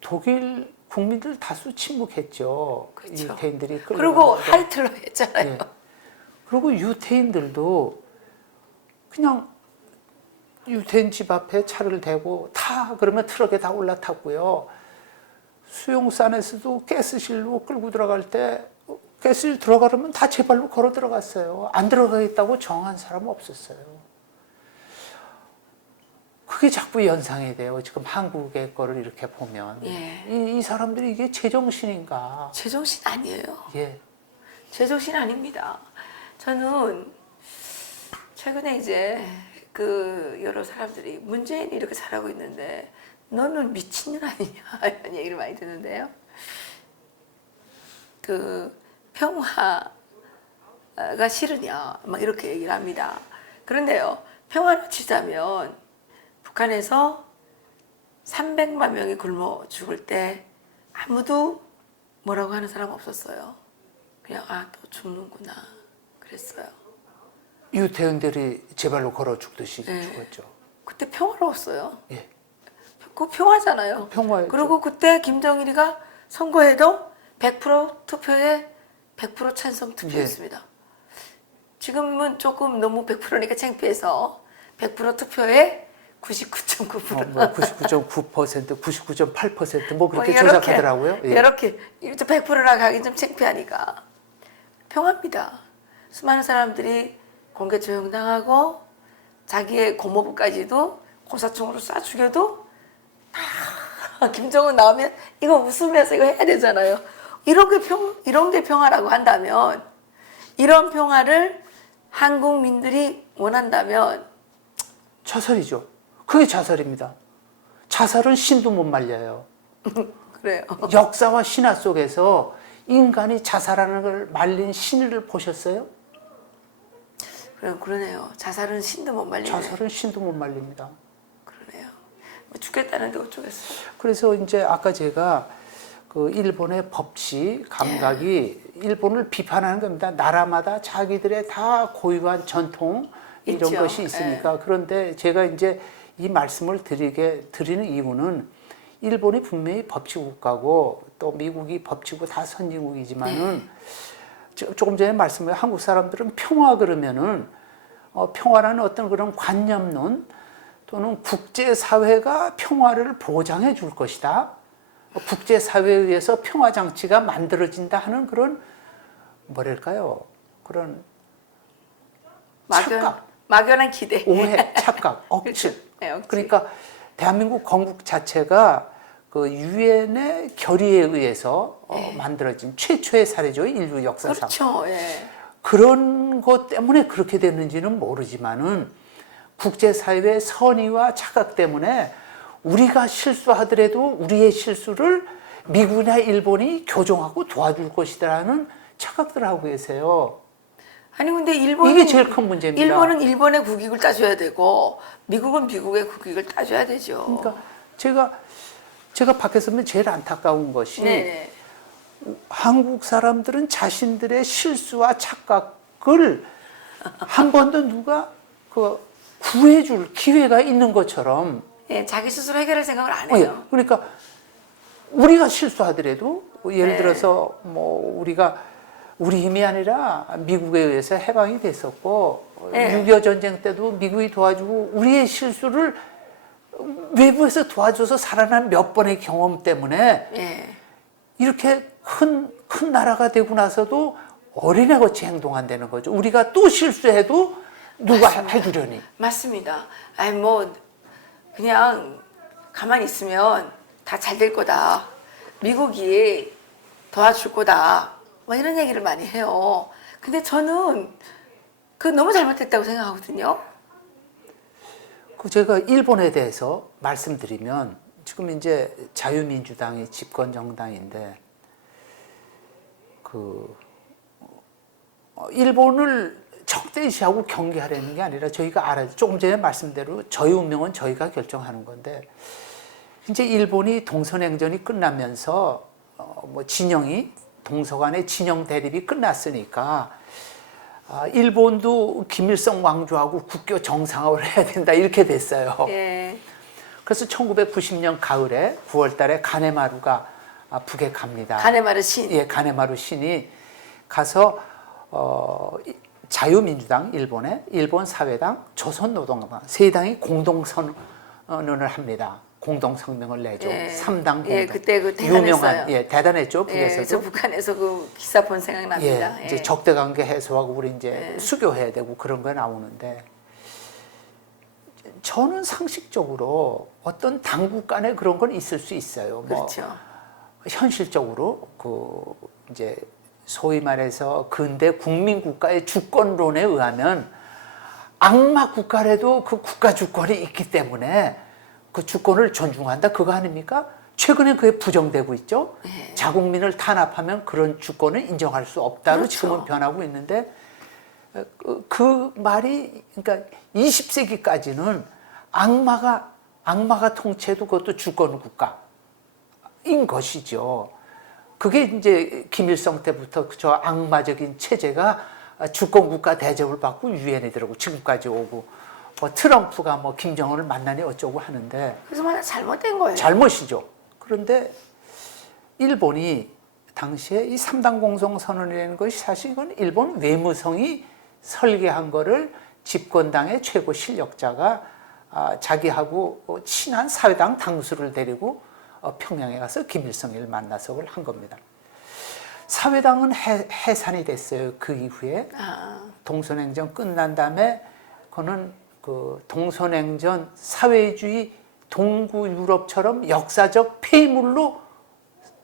독일 국민들 다수 침묵했죠. 그렇죠. 유태인들이 그리고 끌려가니까. 하이틀러 했잖아요. 예. 그리고 유태인들도 그냥 유태인 집 앞에 차를 대고 타 그러면 트럭에 다 올라탔고요. 수용산에서도 가스실로 끌고 들어갈 때 가스실 들어가려면 다 제 발로 걸어 들어갔어요. 안 들어가겠다고 정한 사람 없었어요. 그게 자꾸 연상이 돼요. 지금 한국의 거를 이렇게 보면 예. 이 사람들이 이게 제정신인가? 제정신 아니에요. 예. 제정신 아닙니다. 저는 최근에 이제 그 여러 사람들이 문재인이 이렇게 잘하고 있는데 너는 미친년 아니냐 이런 얘기를 많이 듣는데요. 그 평화가 싫으냐 막 이렇게 얘기를 합니다. 그런데요, 평화를 치자면 북한에서 300만 명이 굶어 죽을 때 아무도 뭐라고 하는 사람 없었어요. 그냥 또 죽는구나 그랬어요. 유태인들이 제 발로 걸어 죽듯이 네. 죽었죠. 그때 평화로웠어요. 예. 그 평화잖아요. 평화였죠. 그리고 그때 김정일이가 선거에도 100% 투표에 100% 찬성 투표했습니다. 지금은 조금 너무 100%니까 창피해서 100% 투표에 99.9%. 뭐 99.9%, 99.8% 뭐 그렇게 이렇게, 조작하더라고요. 예. 이렇게 100%라 가긴 좀 창피하니까 평화입니다. 수많은 사람들이 공개 조형당하고 자기의 고모부까지도 고사총으로 쏴 죽여도 김정은 나오면 이거 웃으면서 이거 해야 되잖아요. 이런 게 평화라고 한다면, 이런 평화를 한국민들이 원한다면 자살이죠. 그게 자살입니다. 자살은 신도 못 말려요. 그래요. 역사와 신화 속에서 인간이 자살하는 걸 말린 신을 보셨어요? 그러네요. 자살은 신도 못 말리네. 자살은 신도 못 말립니다. 그러네요. 뭐 죽겠다는데 어쩌겠어요. 그래서 이제 아까 제가 그 일본의 법치 감각이 일본을 비판하는 겁니다. 나라마다 자기들의 다 고유한 전통 이런 있죠. 것이 있으니까. 그런데 제가 이제 이 말씀을 드리는 이유는 일본이 분명히 법치국가고 또 미국이 법치국 다 선진국이지만은 조금 전에 말씀드린 한국 사람들은 평화 그러면은 평화라는 어떤 그런 관념론 또는 국제사회가 평화를 보장해 줄 것이다. 국제사회에 의해서 평화장치가 만들어진다 하는 그런 뭐랄까요? 그런 착각, 막연한 기대. 오해, 착각, 억측. 그렇죠. 네, 억측. 그러니까 대한민국 건국 자체가 그 유엔의 결의에 의해서 만들어진 최초의 사례죠. 인류 역사상. 그렇죠. 예. 그런 것 때문에 그렇게 됐는지는 모르지만은 국제사회의 선의와 착각 때문에 우리가 실수하더라도 우리의 실수를 미국이나 일본이 교정하고 도와줄 것이라는 착각들을 하고 계세요. 아니 근데 일본은 이게 제일 큰 문제입니다. 일본은 일본의 국익을 따져야 되고 미국은 미국의 국익을 따져야 되죠. 그러니까 제가 밖에서 보면 제일 안타까운 것이 네. 한국 사람들은 자신들의 실수와 착각을 한 번도 누가 구해줄 기회가 있는 것처럼 예, 자기 스스로 해결할 생각을 안 해요. 그러니까 우리가 실수하더라도 예를 네. 들어서 뭐 우리가 우리 힘이 아니라 미국에 의해서 해방이 됐었고 네. 6.25 전쟁 때도 미국이 도와주고 우리의 실수를 외부에서 도와줘서 살아난 몇 번의 경험 때문에 예. 이렇게 큰 나라가 되고 나서도 어린애같이 행동한다는 거죠. 우리가 또 실수해도 누가 해주려니. 맞습니다. 아니 뭐 그냥 가만히 있으면 다 잘 될 거다. 미국이 도와줄 거다. 뭐 이런 얘기를 많이 해요. 근데 저는 그 너무 잘못됐다고 생각하거든요. 그 제가 일본에 대해서 말씀드리면 지금 이제 자유민주당이 집권 정당인데 일본을 적대시하고 경계하려는 게 아니라 저희가 알아요. 조금 전에 말씀대로 저희 운명은 저희가 결정하는 건데 이제 일본이 동서냉전이 끝나면서 뭐 진영이 동서 간의 진영 대립이 끝났으니까 일본도 김일성 왕조하고 국교 정상화를 해야 된다 이렇게 됐어요. 예. 그래서 1990년 가을에 9월 달에 가네마루가 북에 갑니다. 가네마루 신. 예, 가네마루 신이 가서 자유민주당 일본에 일본 사회당 조선노동당 세 당이 공동선언을 합니다. 공동성명을 내죠. 예. 3당 공동. 예, 그때 그 대단했어요. 유명한 예, 대단했죠. 예, 북에서도. 저 북한에서 그 기사 본 생각납니다. 예, 이제 적대 관계 해소하고 우리 이제 예. 수교해야 되고 그런 거 나오는데 저는 상식적으로 어떤 당국 간에 그런 건 있을 수 있어요. 그렇죠. 현실적으로 이제 소위 말해서 근대 국민 국가의 주권론에 의하면 악마 국가라도 그 국가 주권이 있기 때문에 그 주권을 존중한다 그거 아닙니까? 최근에 그게 부정되고 있죠. 네. 자국민을 탄압하면 그런 주권을 인정할 수 없다로 그렇죠. 지금은 변하고 있는데 그 말이 그러니까 20세기까지는 악마가 통치해도 그것도 주권 국가인 것이죠. 그게 이제 김일성 때부터 저 악마적인 체제가 주권 국가 대접을 받고 유엔에 들어오고 지금까지 오고 뭐 트럼프가 뭐 김정은을 만나니 어쩌고 하는데 그래서 말해 잘못된 거예요. 잘못이죠. 그런데 일본이 당시에 이 3당 공동선언이라는 것이 사실 이건 일본 외무성이 설계한 거를 집권당의 최고 실력자가 자기하고 친한 사회당 당수를 데리고 평양에 가서 김일성을 만나서 그걸 한 겁니다. 사회당은 해산이 됐어요. 그 이후에 동서냉전 끝난 다음에 그는 그 동서냉전 사회주의 동구 유럽처럼 역사적 폐물로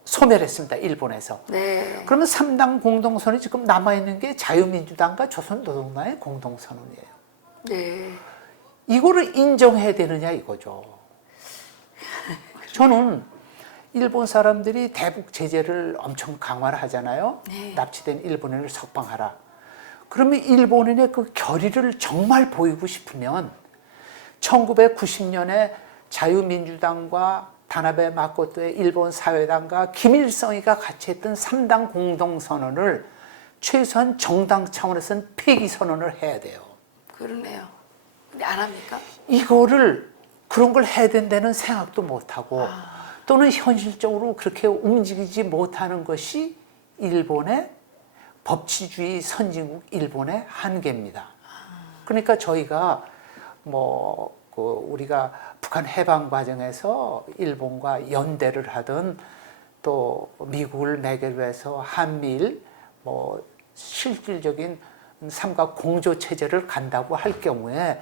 소멸했습니다. 일본에서. 네. 그러면 3당 공동선언이 지금 남아있는 게 자유민주당과 조선노동당의 공동선언이에요. 네. 이거를 인정해야 되느냐 이거죠. 저는 일본 사람들이 대북 제재를 엄청 강화를 하잖아요. 네. 납치된 일본인을 석방하라. 그러면 일본인의 그 결의를 정말 보이고 싶으면 1990년에 자유민주당과 다나베 마코토의 일본 사회당과 김일성이가 같이 했던 3당 공동선언을 최소한 정당 차원에서는 폐기 선언을 해야 돼요. 그러네요. 근데 안 합니까? 이거를 그런 걸 해야 된다는 생각도 못하고 또는 현실적으로 그렇게 움직이지 못하는 것이 일본의 법치주의 선진국 일본의 한계입니다. 그러니까 저희가 우리가 북한 해방 과정에서 일본과 연대를 하든 또 미국을 매개로 해서 한미일 실질적인 삼각 공조 체제를 간다고 할 경우에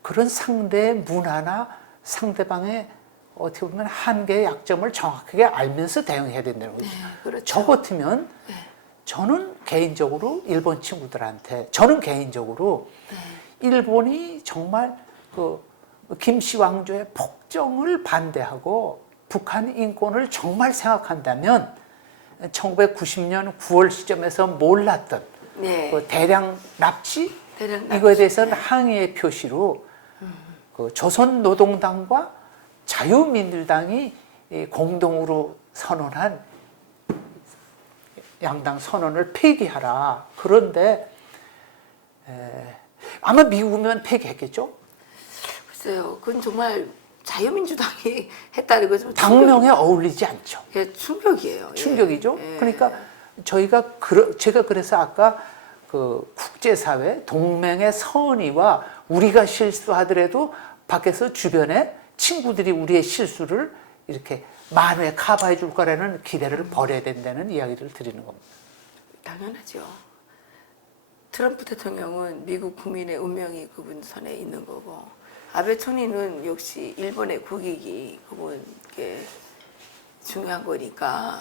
그런 상대의 문화나 상대방의 어떻게 보면 한계의 약점을 정확하게 알면서 대응해야 된다는 거죠. 네, 그렇죠. 저 같으면 저는 개인적으로 일본 친구들한테 일본이 정말 김씨 왕조의 폭정을 반대하고 북한 인권을 정말 생각한다면 1990년 9월 시점에서 몰랐던 네. 대량 납치 대량 이거에 납치. 대해서는 항의의 표시로 조선노동당과 자유민주당이 공동으로 선언한 양당 선언을 폐기하라. 그런데 아마 미국이면 폐기했겠죠? 글쎄요. 그건 정말 자유민주당이 했다는 거죠. 당명에 어울리지 않죠. 충격이에요. 예. 충격이죠. 예. 그러니까 제가 그래서 아까 그 국제사회 동맹의 선의와 우리가 실수하더라도 밖에서 주변에 친구들이 우리의 실수를 이렇게 만회에 커버해 줄 거라는 기대를 버려야 된다는 이야기를 드리는 겁니다. 당연하죠. 트럼프 대통령은 미국 국민의 운명이 그분 손에 있는 거고, 아베 총리는 역시 일본의 국익이 그분께 중요한 거니까.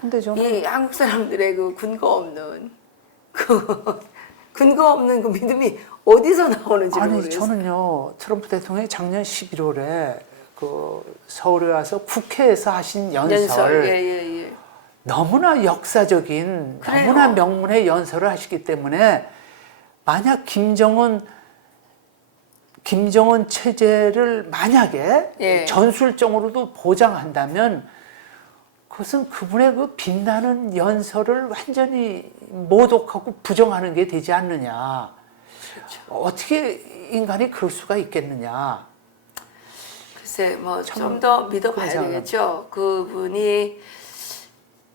근데 저는 이 한국 사람들의 그 근거 없는 그 믿음이 어디서 나오는지 모르겠어요. 저는요 트럼프 대통령이 작년 11월에 그 서울에 와서 국회에서 하신 연설, 예. 너무나 역사적인 그래요. 너무나 명문의 연설을 하시기 때문에 만약 김정은 체제를 만약에 예. 전술적으로도 보장한다면 그것은 그분의 그 빛나는 연설을 완전히 모독하고 부정하는 게 되지 않느냐. 그렇죠. 어떻게 인간이 그럴 수가 있겠느냐. 글쎄, 뭐 좀 더 믿어봐야 그런 되겠죠. 그분이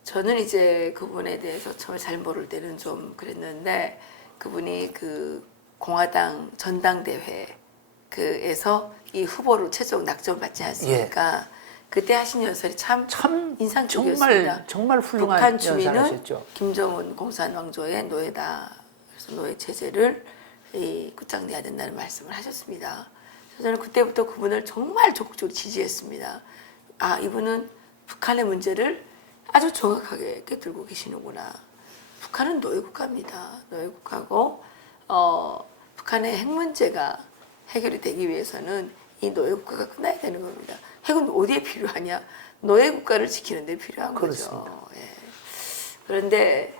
저는 이제 그분에 대해서 처음에 잘 모를 때는 좀 그랬는데 그분이 그 공화당 전당대회 그에서 이 후보로 최종 낙점을 받지 않습니까? 그때 하신 연설이 참 인상적이었습니다. 정말 훌륭한 북한 주민은 연설하셨죠. 김정은 공산왕조의 노예다. 그래서 노예 체제를 끝장내야 된다는 말씀을 하셨습니다. 저는 그때부터 그분을 정말 적극적으로 지지했습니다. 아, 이분은 북한의 문제를 아주 정확하게 들고 계시는구나. 북한은 노예국가입니다. 노예국가고 북한의 핵 문제가 해결이 되기 위해서는 이 노예국가가 끝나야 되는 겁니다. 핵은 어디에 필요하냐? 노예국가를 지키는 데 필요한 그렇습니다. 거죠. 예. 그런데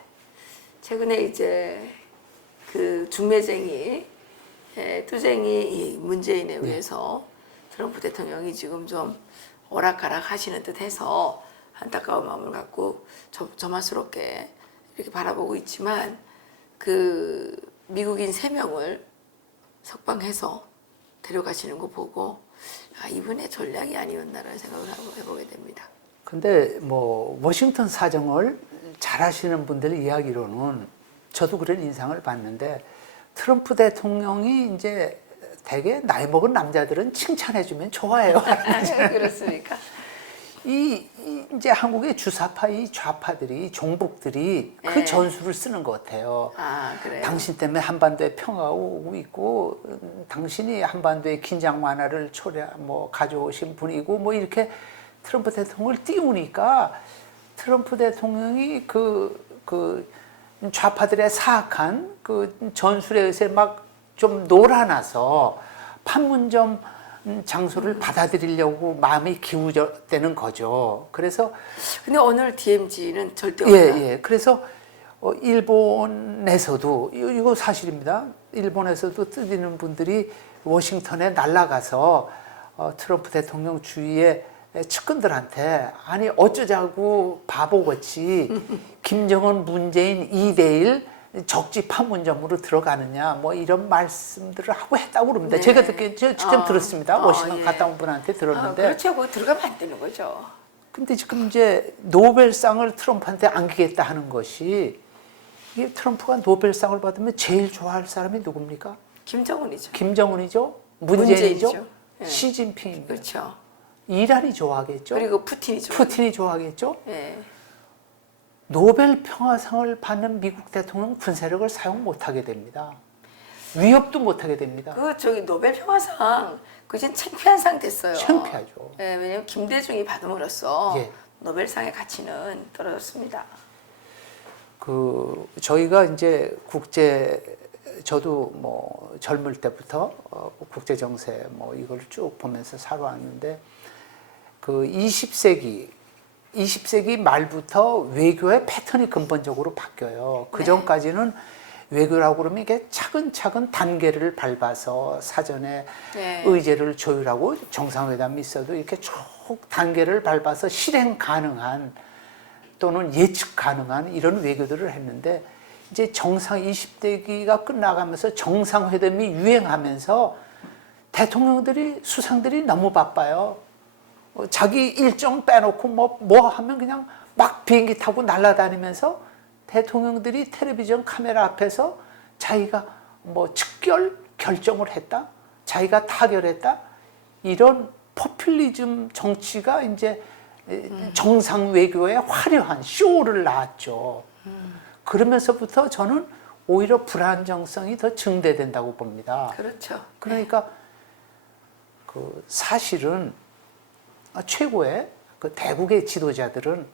최근에 이제 그 중매쟁이, 투쟁이 이 문재인에 의해서 트럼프 대통령이 지금 좀 오락가락 하시는 듯 해서 안타까운 마음을 갖고 조마스럽게 이렇게 바라보고 있지만 그 미국인 3명을 석방해서 데려가시는 거 보고 아, 이분의 전략이 아니었나라는 생각을 해보게 됩니다. 근데 뭐 워싱턴 사정을 잘 아시는 분들 이야기로는 저도 그런 인상을 봤는데 트럼프 대통령이 이제 되게 나이 먹은 남자들은 칭찬해주면 좋아해요. 그렇습니까? 이제 한국의 주사파, 이 좌파들이, 종북들이 그 전술을 쓰는 것 같아요. 아, 그래요? 당신 때문에 한반도에 평화가 오고 있고, 당신이 한반도의 긴장 완화를 가져오신 분이고, 뭐 이렇게 트럼프 대통령을 띄우니까 트럼프 대통령이 그 좌파들의 사악한 그 전술에 의해서 막 좀 놀아나서 판문점 장소를 받아들이려고 마음이 기우되는 거죠. 그래서 근데 오늘 DMZ는 절대 없다. 그래서 일본에서도 이거 사실입니다. 일본에서도 뜨디는 분들이 워싱턴에 날아가서 트럼프 대통령 주위의 측근들한테 아니 어쩌자고 바보같이 김정은 문재인 2대1 적지 판문점으로 들어가느냐 뭐 이런 말씀들을 하고 했다고 그럽니다. 네. 제가 직접 들었습니다. 워싱턴 예. 갔다 온 분한테 들었는데. 그렇죠. 그거 들어가면 안 되는 거죠. 근데 지금 이제 노벨상을 트럼프한테 안기겠다 하는 것이 이게 트럼프가 노벨상을 받으면 제일 좋아할 사람이 누굽니까? 김정은이죠. 김정은이죠? 문재인이죠? 예. 시진핑입니다. 그렇죠. 이란이 좋아하겠죠? 그리고 푸틴이죠. 푸틴이 좋아하겠죠? 예. 노벨 평화상을 받는 미국 대통령은 군사력을 사용 못하게 됩니다. 위협도 못하게 됩니다. 노벨 평화상 그전 창피한 상 됐어요. 창피하죠. 예, 왜냐면 김대중이 받음으로써 예. 노벨상의 가치는 떨어졌습니다. 저희가 이제 저도 뭐 젊을 때부터 국제 정세 뭐 이걸 쭉 보면서 살아왔는데 그 20세기 말부터 외교의 패턴이 근본적으로 바뀌어요. 그 전까지는 외교라고 그러면 이게 차근차근 단계를 밟아서 사전에 의제를 조율하고 정상회담이 있어도 이렇게 쭉 단계를 밟아서 실행 가능한 또는 예측 가능한 이런 외교들을 했는데 이제 20세기가 끝나가면서 정상회담이 유행하면서 대통령들이 수상들이 너무 바빠요. 자기 일정 빼놓고 뭐 하면 그냥 막 비행기 타고 날아다니면서 대통령들이 텔레비전 카메라 앞에서 자기가 뭐 즉결 결정을 했다, 자기가 타결했다, 이런 포퓰리즘 정치가 이제 정상 외교의 화려한 쇼를 낳았죠. 그러면서부터 저는 오히려 불안정성이 더 증대된다고 봅니다. 그렇죠. 그러니까 그 사실은 최고의 그 대국의 지도자들은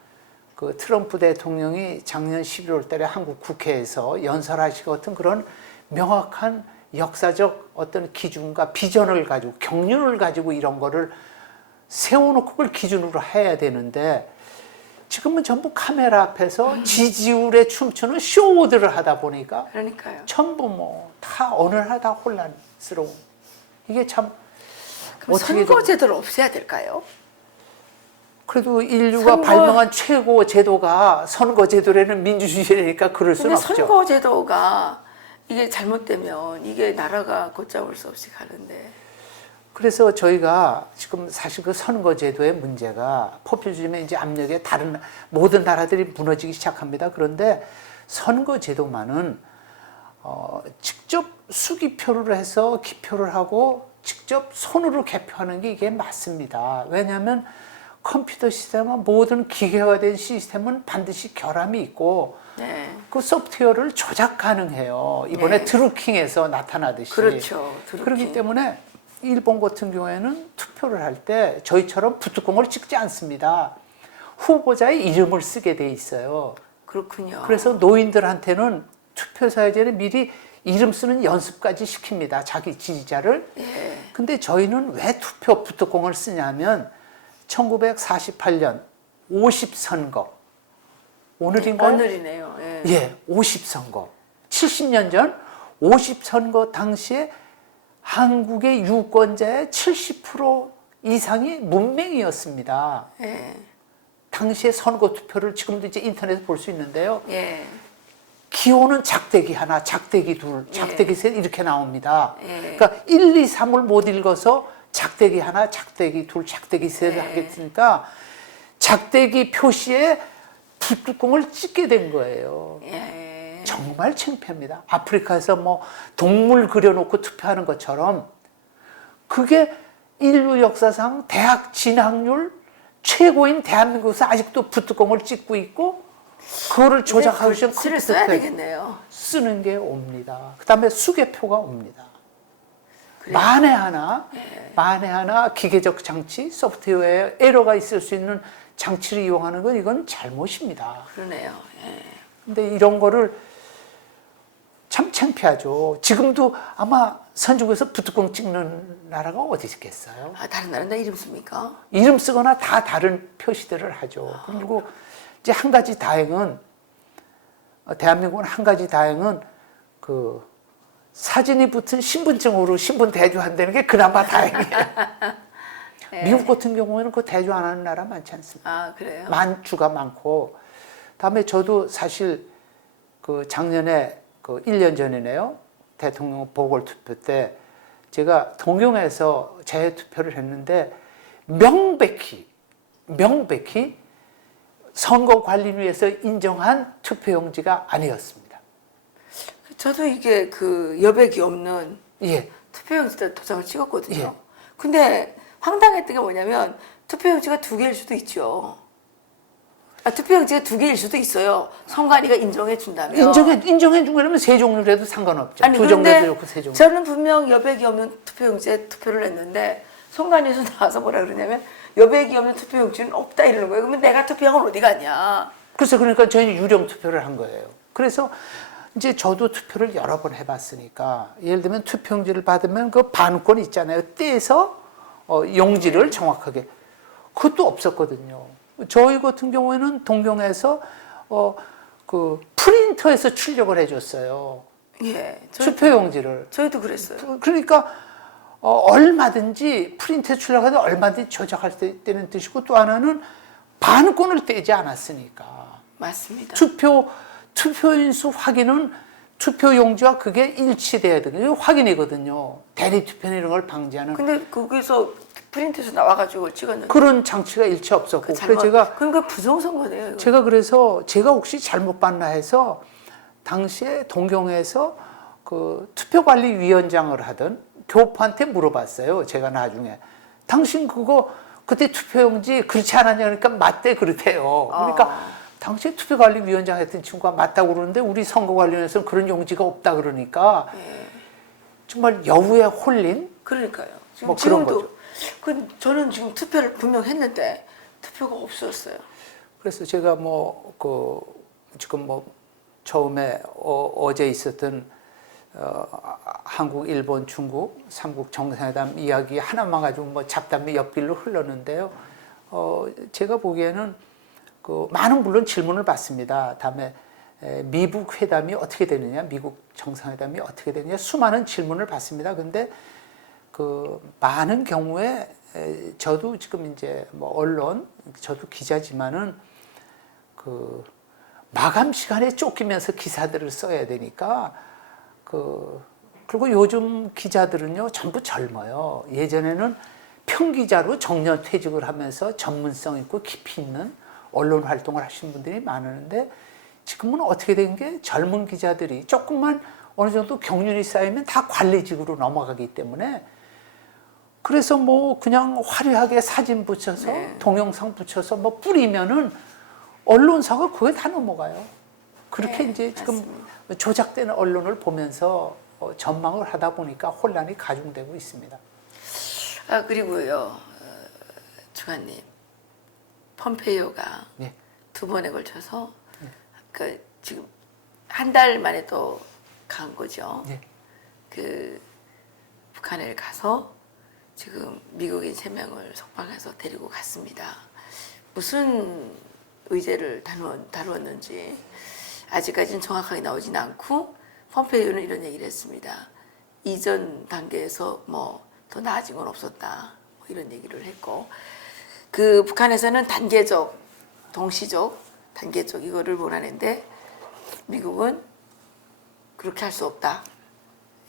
그 트럼프 대통령이 작년 11월 달에 한국 국회에서 연설하시고 어떤 그런 명확한 역사적 어떤 기준과 비전을 가지고 경륜을 가지고 이런 거를 세워놓고 그걸 기준으로 해야 되는데 지금은 전부 카메라 앞에서 지지율에 춤추는 쇼들을 하다 보니까 그러니까요. 전부 뭐 다 어느 하나 다 혼란스러운, 이게 참 그럼 선거제도를 없애야 될까요? 그래도 인류가 발명한 최고 제도가 선거제도라는 민주주의라니까 그럴 수는 근데 없죠. 선거제도가 이게 잘못되면 이게 나라가 걷잡을 수 없이 가는데. 그래서 저희가 지금 사실 그 선거제도의 문제가 포퓰리즘의 이제 압력에 다른 모든 나라들이 무너지기 시작합니다. 그런데 선거제도만은 직접 수기표를 해서 기표를 하고 직접 손으로 개표하는 게 이게 맞습니다. 왜냐하면 컴퓨터 시스템과 모든 기계화된 시스템은 반드시 결함이 있고 네. 그 소프트웨어를 조작 가능해요. 이번에 네. 드루킹에서 나타나듯이. 그렇죠. 드루킹. 그렇기 때문에 일본 같은 경우에는 투표를 할 때 저희처럼 부뚜껑을 찍지 않습니다. 후보자의 이름을 쓰게 돼 있어요. 그렇군요. 그래서 노인들한테는 투표사회제는 미리 이름 쓰는 연습까지 시킵니다. 자기 지지자를. 예. 근데 저희는 왜 투표 부뚜껑을 쓰냐면 1948년 50선거. 오늘인가요? 오늘이네요. 예. 예, 50선거. 70년 전 50선거 당시에 한국의 유권자의 70% 이상이 문맹이었습니다. 예. 당시에 선거 투표를 지금도 이제 인터넷에 볼 수 있는데요. 예. 기호는 작대기 하나, 작대기 둘, 작대기 예. 셋 이렇게 나옵니다. 예. 그러니까 1, 2, 3을 못 읽어서 작대기 하나, 작대기 둘, 작대기 셋을 예. 하겠으니까 작대기 표시에 붓뚜껑을 찍게 된 거예요. 예. 정말 창피합니다. 아프리카에서 뭐 동물 그려놓고 투표하는 것처럼 그게 인류 역사상 대학 진학률 최고인 대한민국에서 아직도 붓뚜껑을 찍고 있고 그거를 조작하기 위해서 글씨를 써야 되겠네요. 쓰는 게 옵니다. 그 다음에 수개표가 옵니다. 그래요? 만에 하나 기계적 장치, 소프트웨어에 에러가 있을 수 있는 장치를 이용하는 건 이건 잘못입니다. 그러네요. 예. 근데 이런 거를 참 창피하죠. 지금도 아마 선진국에서 부뚜껑 찍는 나라가 어디 있겠어요? 아, 다른 나라는 다 이름 씁니까? 이름 쓰거나 다 다른 표시들을 하죠. 그리고 이제 한 가지 다행은 대한민국은 한 가지 다행은 그 사진이 붙은 신분증으로 신분 대조한다는 게 그나마 다행이에요. 네. 미국 같은 경우에는 그 대조 안 하는 나라 많지 않습니다. 아, 그래요? 만주가 많고. 다음에 저도 사실 그 작년에 그 1년 전이네요. 대통령 보궐투표 때 제가 동영에서 재투표를 했는데 명백히 선거관리위에서 인정한 투표용지가 아니었습니다. 저도 이게 그 여백이 없는 예. 투표용지다 도장을 찍었거든요. 예. 근데 황당했던 게 뭐냐면 투표용지가 두 개일 수도 있죠. 아, 투표용지가 두 개일 수도 있어요. 선관위가 인정해 준다면. 인정해 준 거라면 세 종류라도 상관없죠. 아니, 두 종류도 그런데 좋고 세 종류. 저는 분명 여백이 없는 투표용지에 투표를 했는데 선관위에서 나와서 뭐라 그러냐면 여백이 없는 투표용지는 없다 이러는 거예요. 그러면 내가 투표한 건 어디 갔냐? 글쎄 그러니까 저희는 유령 투표를 한 거예요. 그래서 이제 저도 투표를 여러 번 해봤으니까 예를 들면 투표용지를 받으면 그 반권 있잖아요. 떼서 용지를 정확하게 그것도 없었거든요. 저희 같은 경우에는 동경에서 그 프린터에서 출력을 해줬어요. 예. 투표용지를. 저희도 그랬어요. 그러니까 얼마든지 프린트에 출력하면 얼마든지 조작할 수 있다는 뜻이고 또 하나는 반권을 떼지 않았으니까. 맞습니다. 투표인 수 확인은 투표용지와 그게 일치돼야 되거든요. 확인이거든요. 대리 투표 이런 걸 방지하는. 근데 거기서 프린트에서 나와가지고 찍었는데 그런 장치가 일체 없었고 그 그래서 제가 그럼 그 부정선거네요. 이거. 제가 그래서 제가 혹시 잘못 봤나 해서 당시에 동경에서 그 투표관리위원장을 하던 교포한테 물어봤어요. 제가 나중에 당신 그거 그때 투표용지 그렇지 않았냐 그러니까 맞대 그러대요. 그러니까 당시에 투표관리위원장 했던 친구가 맞다고 그러는데 우리 선거관리위원회에서는 그런 용지가 없다 그러니까 정말 여우에 홀린 그러니까요. 지금 뭐 그런 지금도 거죠. 저는 지금 투표를 분명 했는데 투표가 없었어요. 그래서 제가 뭐 그 지금 뭐 처음에 어제 있었던 한국, 일본, 중국 삼국 정상회담 이야기 하나만 가지고 뭐 잡담이 옆길로 흘렀는데요. 제가 보기에는 그 많은 물론 질문을 받습니다. 다음에 미북 회담이 어떻게 되느냐, 미국 정상회담이 어떻게 되느냐 수많은 질문을 받습니다. 근데 그 많은 경우에 저도 지금 이제 뭐 언론, 저도 기자지만은 그 마감 시간에 쫓기면서 기사들을 써야 되니까 그리고 요즘 기자들은요 전부 젊어요. 예전에는 평기자로 정년 퇴직을 하면서 전문성 있고 깊이 있는 언론 활동을 하신 분들이 많은데 지금은 어떻게 된 게 젊은 기자들이 조금만 어느 정도 경륜이 쌓이면 다 관리직으로 넘어가기 때문에 그래서 뭐 그냥 화려하게 사진 붙여서 동영상 붙여서 뭐 뿌리면은 언론사가 그게 다 넘어가요. 그렇게 이제 지금 맞습니다. 조작된 언론을 보면서 전망을 하다 보니까 혼란이 가중되고 있습니다. 아 그리고요, 주관님, 폼페이오가 네. 2번에 걸쳐서 그 지금 한 달 만에 또 간 거죠. 네. 그 북한에 가서 지금 미국인 3명을 석방해서 데리고 갔습니다. 무슨 의제를 다루었는지 아직까지는 정확하게 나오진 않고 폼페이오는 이런 얘기를 했습니다. 이전 단계에서 뭐 더 나아진 건 없었다. 뭐 이런 얘기를 했고 그 북한에서는 단계적, 동시적, 단계적 이거를 원하는데 미국은 그렇게 할 수 없다.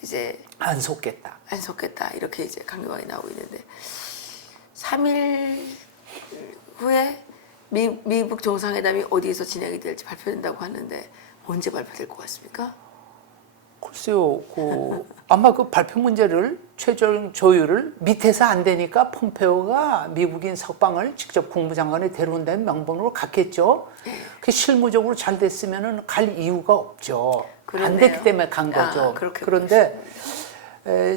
이제 안 속겠다. 안 속겠다. 이렇게 이제 강경하게 나오고 있는데 3일 후에 미북 정상회담이 어디에서 진행이 될지 발표된다고 하는데 언제 발표될 것 같습니까? 글쎄요, 아마 그 발표 문제를 최종 조율을 밑에서 안 되니까 폼페오가 미국인 석방을 직접 국무장관이 데려온다는 명분으로 갔겠죠. 그 실무적으로 잘 됐으면은 갈 이유가 없죠. 그러네요. 안 됐기 때문에 간 거죠. 그렇게 그런데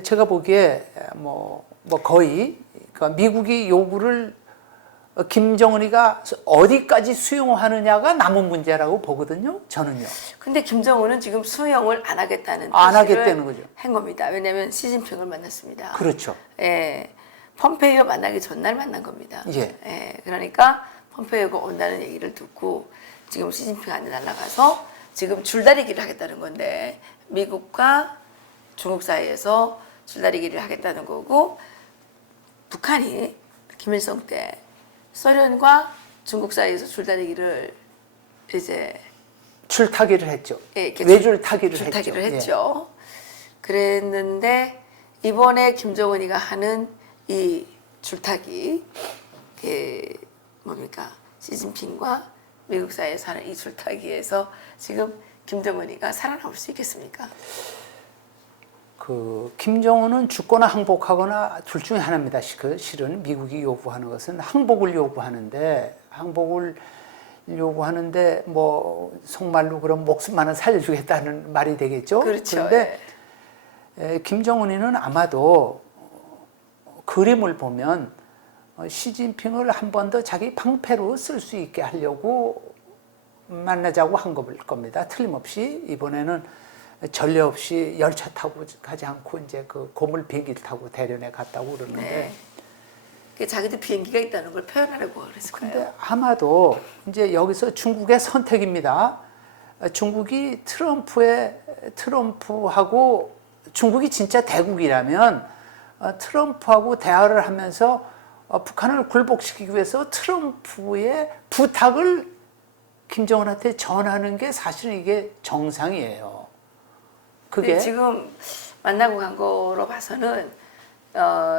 제가 보기에 뭐 거의 그러니까 미국이 요구를 김정은이가 어디까지 수용하느냐가 남은 문제라고 보거든요. 저는요. 근데 김정은은 지금 수용을 안 하겠다는 안 표시를 하겠다는 거죠. 한 겁니다. 왜냐하면 시진핑을 만났습니다. 그렇죠. 예, 폼페이오 만나기 전날 만난 겁니다. 예. 그러니까 폼페이오가 온다는 얘기를 듣고 지금 시진핑한테 날아가서 지금 줄다리기를 하겠다는 건데 미국과 중국 사이에서 줄다리기를 하겠다는 거고 북한이 김일성 때 소련과 중국 사이에서 줄다리기를 이제 줄타기를 했죠. 예, 이렇게 외줄타기를 줄타기를 했죠. 했죠. 그랬는데 이번에 김정은이가 하는 이 줄타기, 뭡니까 시진핑과 미국 사이에서 하는 이 줄타기에서 지금 김정은이가 살아남을 수 있겠습니까? 그 김정은은 죽거나 항복하거나 둘 중에 하나입니다. 실은 미국이 요구하는 것은 항복을 요구하는데 뭐 속말로 그럼 목숨 하나 살려주겠다는 말이 되겠죠. 그렇죠. 그런데 김정은이는 아마도 그림을 보면 시진핑을 한 번 더 자기 방패로 쓸 수 있게 하려고 만나자고 한 겁니다. 틀림없이 이번에는 전례 없이 열차 타고 가지 않고 이제 그 고물 비행기를 타고 대련에 갔다고 그러는데 자기도 비행기가 있다는 걸 표현하려고 그랬을까요? 근데 아마도 이제 여기서 중국의 선택입니다. 중국이 트럼프하고 중국이 진짜 대국이라면 트럼프하고 대화를 하면서 북한을 굴복시키기 위해서 트럼프의 부탁을 김정은한테 전하는 게 사실 이게 정상이에요. 그게 지금 만나고 간 거로 봐서는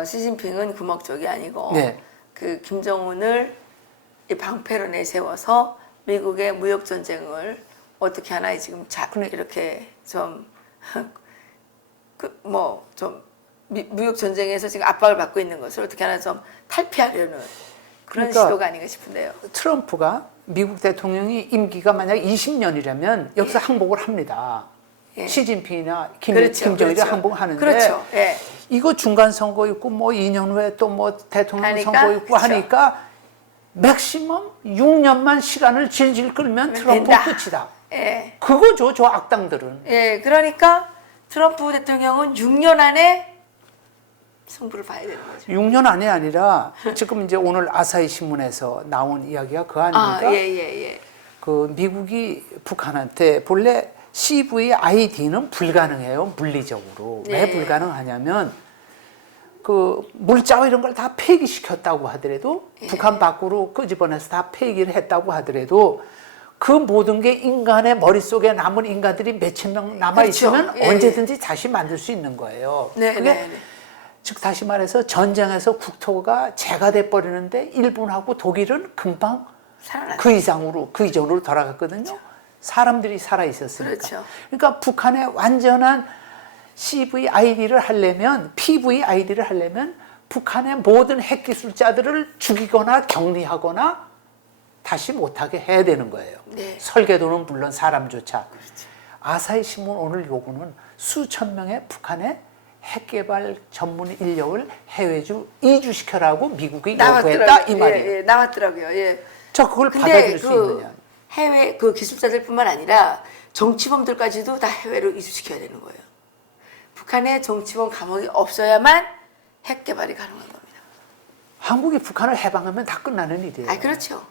시진핑은 그 목적이 아니고 네. 그 김정은을 이 방패로 내세워서 미국의 무역 전쟁을 어떻게 하나 지금 이렇게 좀 무역 전쟁에서 지금 압박을 받고 있는 것을 어떻게 하나 좀 탈피하려는 그런 그러니까 시도가 아닌가 싶은데요. 트럼프가 미국 대통령이 임기가 만약 20년이라면 여기서 항복을 합니다. 예. 시진핑이나 그렇죠, 김정일이 그렇죠. 항복하는데 그렇죠. 예. 이거 중간 선거 있고 뭐 2년 후에 또 뭐 대통령 하니까, 선거 있고 그렇죠. 하니까 맥시멈 6년만 시간을 질질 끌면 트럼프 된다. 끝이다. 예. 그거죠, 저 악당들은. 예. 그러니까 트럼프 대통령은 6년 안에 승부를 봐야 되는 거죠. 6년 안에 아니라 지금 이제 오늘 아사히 신문에서 나온 이야기가 그거 아닙니까? 예. 그 미국이 북한한테 본래 CVID는 불가능해요, 물리적으로. 왜 예. 불가능하냐면 그 물자와 이런 걸 다 폐기시켰다고 하더라도 예. 북한 밖으로 끄집어내서 다 폐기를 했다고 하더라도 그 모든 게 인간의 머릿속에 남은 인간들이 몇천 명 남아있으면 그렇죠. 예. 언제든지 다시 만들 수 있는 거예요. 네, 그게 네. 즉 다시 말해서 전쟁에서 국토가 재가 돼버리는데 일본하고 독일은 금방 살아났죠. 그 이상으로 그 이전으로 돌아갔거든요. 사람들이 살아 있었으니까. 그렇죠. 그러니까 북한의 완전한 CVID를 하려면 PVID를 하려면 북한의 모든 핵 기술자들을 죽이거나 격리하거나 다시 못하게 해야 되는 거예요. 네. 설계도는 물론 사람조차. 아사히 신문 오늘 요구는 수천 명의 북한의 핵 개발 전문 인력을 해외주 이주시켜라고 미국이 요구했다 이 말이에요. 예, 나왔더라고요. 예. 저 그걸 근데 받아들일 수 있느냐? 해외 그 기술자들뿐만 아니라 정치범들까지도 다 해외로 이주시켜야 되는 거예요. 북한에 정치범 감옥이 없어야만 핵 개발이 가능한 겁니다. 한국이 북한을 해방하면 다 끝나는 일이에요. 아, 그렇죠.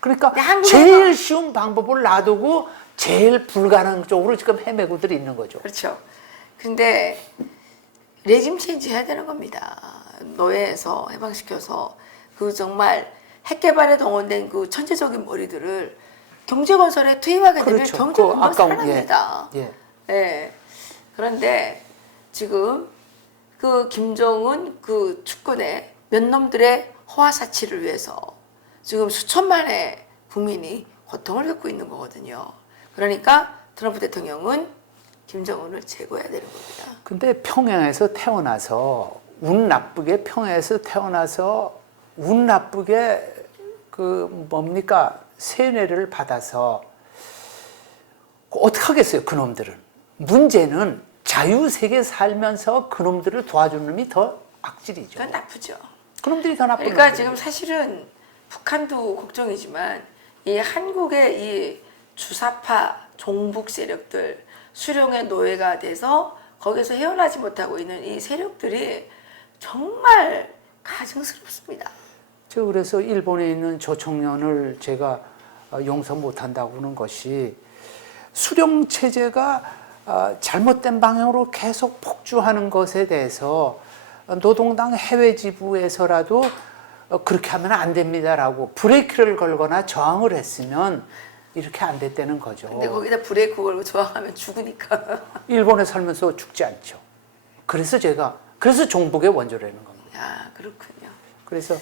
그러니까 근데 한국에서- 제일 쉬운 방법을 놔두고 제일 불가능 쪽으로 지금 헤매고들 있는 거죠. 그렇죠. 근데 레짐 체인지 해야 되는 겁니다. 노예에서 해방시켜서 그 정말 핵 개발에 동원된 그 천재적인 머리들을 경제 건설에 투입하게 되면 그렇죠. 경제 그 금방 아까운- 살아납니다. 예. 예. 그런데 지금 그 김정은 그 축권의 몇 놈들의 허화사치를 위해서 지금 수천만의 국민이 고통을 겪고 있는 거거든요. 그러니까 트럼프 대통령은 김정은을 제거해야 되는 겁니다. 근데 평양에서 태어나서 운 나쁘게 평양에서 태어나서 운 나쁘게 그 뭡니까 세뇌를 받아서 어떻게 하겠어요 그놈들은. 문제는 자유세계 살면서 그놈들을 도와주는 놈이 더 악질이죠. 그건 나쁘죠. 그놈들이 더 나쁜 그러니까 놈들이에요. 지금 사실은 북한도 걱정이지만 이 한국의 이 주사파 종북 세력들 수령의 노예가 돼서 거기서 헤어나지 못하고 있는 이 세력들이 정말 가증스럽습니다. 저 그래서 일본에 있는 저 청년을 제가 용서 못한다고 하는 것이 수령 체제가 잘못된 방향으로 계속 폭주하는 것에 대해서 노동당 해외 지부에서라도 그렇게 하면 안 됩니다라고 브레이크를 걸거나 저항을 했으면 이렇게 안 됐다는 거죠. 근데 거기다 브레이크 걸고 저항하면 죽으니까. 일본에 살면서 죽지 않죠. 그래서 종북의 원조라는 겁니다. 야, 그렇군요. 그래서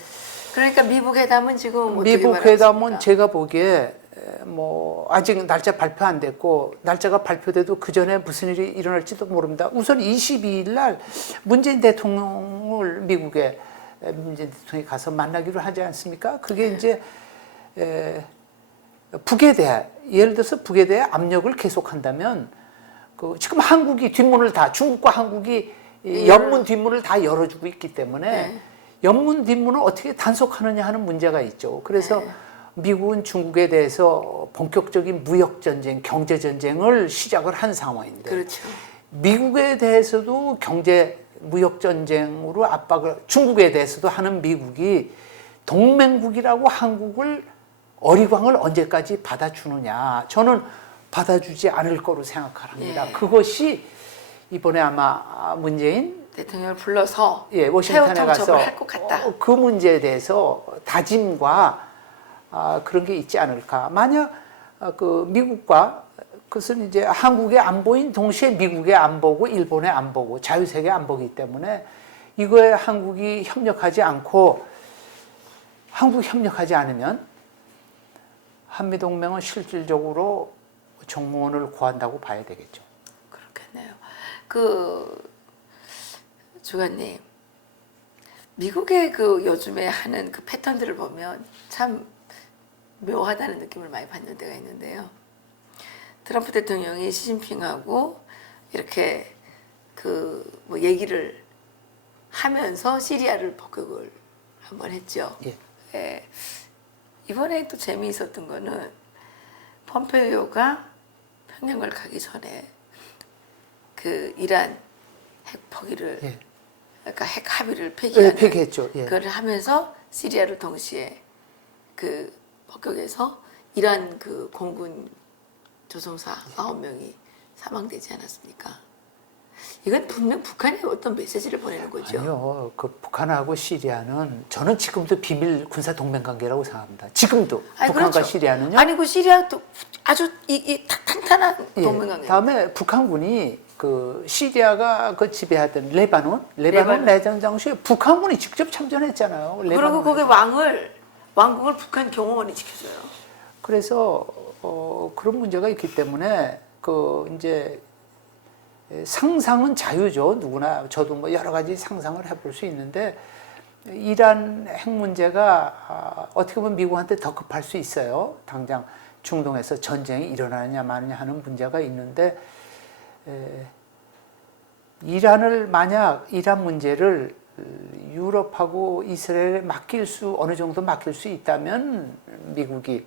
그러니까 미북 회담은 지금 어떻게 미북 말하고 회담은 있습니까? 제가 보기에 뭐 아직 날짜 발표 안 됐고 날짜가 발표돼도 그 전에 무슨 일이 일어날지도 모릅니다. 우선 22일 날 문재인 대통령을 미국에 문재인 대통령이 가서 만나기로 하지 않습니까? 그게 이제 북에 대해 예를 들어서 북에 대해 압력을 계속한다면 그 지금 한국이 뒷문을 다 중국과 한국이 이 옆문 뒷문을 다 열어주고 있기 때문에 옆문 뒷문을 어떻게 단속하느냐 하는 문제가 있죠. 그래서 미국은 중국에 대해서 본격적인 무역 전쟁, 경제 전쟁을 시작을 한 상황인데 그렇죠. 미국에 대해서도 경제 무역 전쟁으로 압박을 중국에 대해서도 하는 미국이 동맹국이라고 한국을 어리광을 언제까지 받아주느냐. 저는 받아주지 않을 거로 생각합니다. 예. 그것이 이번에 아마 문재인 대통령을 불러서 워싱턴에 태호 가서 통첩을 할 것 같다. 그 문제에 대해서 다짐과 그런 게 있지 않을까. 만약 그 미국과 그것은 이제 한국의 안보인 동시에 미국의 안보고 일본의 안보고 자유세계 안보이기 때문에 이거에 한국이 협력하지 않고 한국이 협력하지 않으면 한미동맹은 실질적으로 정무원을 구한다고 봐야 되겠죠. 그렇겠네요. 그 주관님, 미국의 그 요즘에 하는 그 패턴들을 보면 참 묘하다는 느낌을 많이 받는 데가 있는데요. 트럼프 대통령이 시진핑하고 이렇게 그 뭐 얘기를 하면서 시리아를 폭격을 한번 했죠. 예. 예. 이번에 또 재미있었던 거는 폼페이오가 평양을 가기 전에 그 이란 핵 포기를 예. 그러니까 핵 합의를 예, 폐기하는 폐기했죠. 예. 그걸 하면서 시리아를 동시에 그 폭격해서 이란 그 공군 조종사 9명이 사망되지 않았습니까? 이건 분명 북한에 어떤 메시지를 보내는 거죠. 아니요. 그 북한하고 시리아는 저는 지금도 비밀 군사 동맹 관계라고 생각합니다. 지금도 아니, 북한과 그렇죠. 시리아는요. 아니 그 시리아도 아주 이 탄탄한 예. 동맹 관계. 다음에 북한군이 그 시리아가 그 지배하던 레바논 레바논. 내전 당시에 북한군이 직접 참전했잖아요. 그리고 레바논에서. 거기 왕국을 북한 경호원이 지켜줘요. 그래서 그런 문제가 있기 때문에 그 이제 상상은 자유죠. 누구나 저도 뭐 여러 가지 상상을 해볼 수 있는데 이란 핵 문제가 어떻게 보면 미국한테 더 급할 수 있어요. 당장 중동에서 전쟁이 일어나느냐 마느냐 하는 문제가 있는데 이란 문제를 유럽하고 이스라엘에 어느 정도 맡길 수 있다면 미국이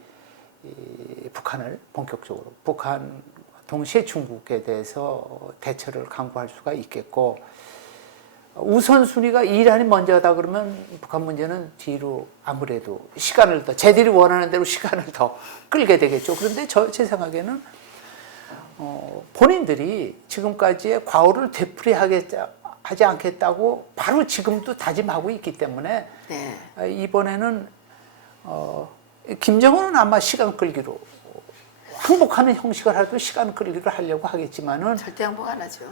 북한을 본격적으로 북한 동시에 중국에 대해서 대처를 강구할 수가 있겠고 우선순위가 이란이 먼저다 그러면 북한 문제는 뒤로 아무래도 시간을 더 쟤들이 원하는 대로 시간을 더 끌게 되겠죠. 그런데 제 생각에는 본인들이 지금까지의 과오를 되풀이하지 않겠다고 바로 지금도 다짐하고 있기 때문에 네. 이번에는 김정은은 아마 시간 끌기로 항복하는 형식을 하도 시간 끌기로 하려고 하겠지만은 절대 항복 안 하죠.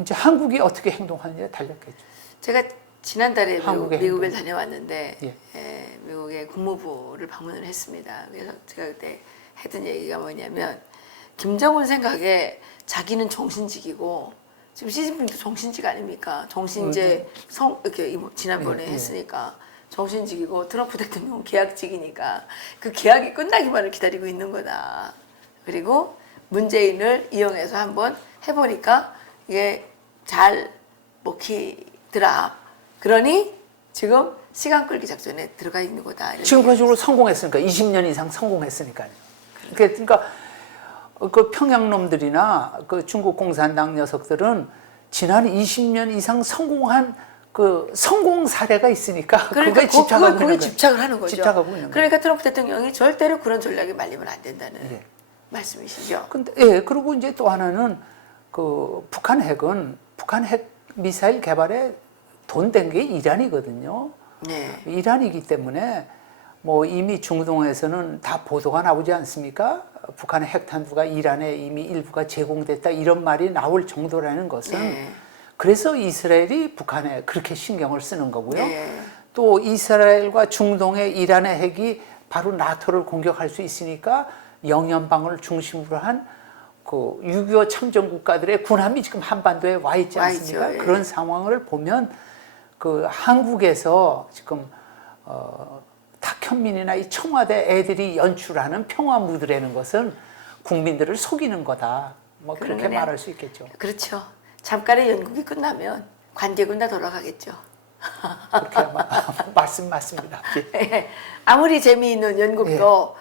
이제 한국이 어떻게 행동하느냐에 달렸겠죠. 제가 지난달에 한국의 미국을 행동. 다녀왔는데 예. 미국의 국무부를 방문을 했습니다. 그래서 제가 그때 했던 얘기가 뭐냐면 김정은 생각에 자기는 정신직이고 지금 시진핑도 정신직 아닙니까? 정신제 이렇게 지난번에 했으니까 정신직이고 트럼프 대통령은 계약직이니까 그 계약이 끝나기만을 기다리고 있는 거다. 그리고 문재인을 이용해서 한번 해보니까 이게 잘 먹히더라. 그러니 지금 시간 끌기 작전에 들어가 있는 거다. 지금까지로 성공했으니까 20년 이상 성공했으니까요. 그러니까 그 평양놈들이나 그 중국 공산당 녀석들은 지난 20년 이상 성공한 그 성공 사례가 있으니까 그러니까 거기에 집착을 하는 거죠. 집착하고 있는 그러니까 트럼프 대통령이 절대로 그런 전략에 말리면 안 된다는 예. 말씀이시죠. 근데 그리고 이제 또 하나는 그 북한 핵 미사일 개발에 돈 댄 게 이란이거든요. 네. 이란이기 때문에 뭐 이미 중동에서는 다 보도가 나오지 않습니까? 북한의 핵탄두가 이란에 이미 일부가 제공됐다 이런 말이 나올 정도라는 것은 네. 그래서 이스라엘이 북한에 그렇게 신경을 쓰는 거고요. 네. 또 이스라엘과 중동의 이란의 핵이 바로 나토를 공격할 수 있으니까 영연방을 중심으로 한 그 6.25 참전 국가들의 군함이 지금 한반도에 와 있지 않습니까? 있죠, 예. 그런 상황을 보면 그 한국에서 지금 탁현민이나 이 청와대 애들이 연출하는 평화 무드라는 것은 국민들을 속이는 거다. 뭐 그렇게 그러네요. 말할 수 있겠죠. 그렇죠. 잠깐의 연극이 끝나면 관객은 다 돌아가겠죠. 그렇게 아마 말씀 맞습니다. 예. 아무리 재미있는 연극도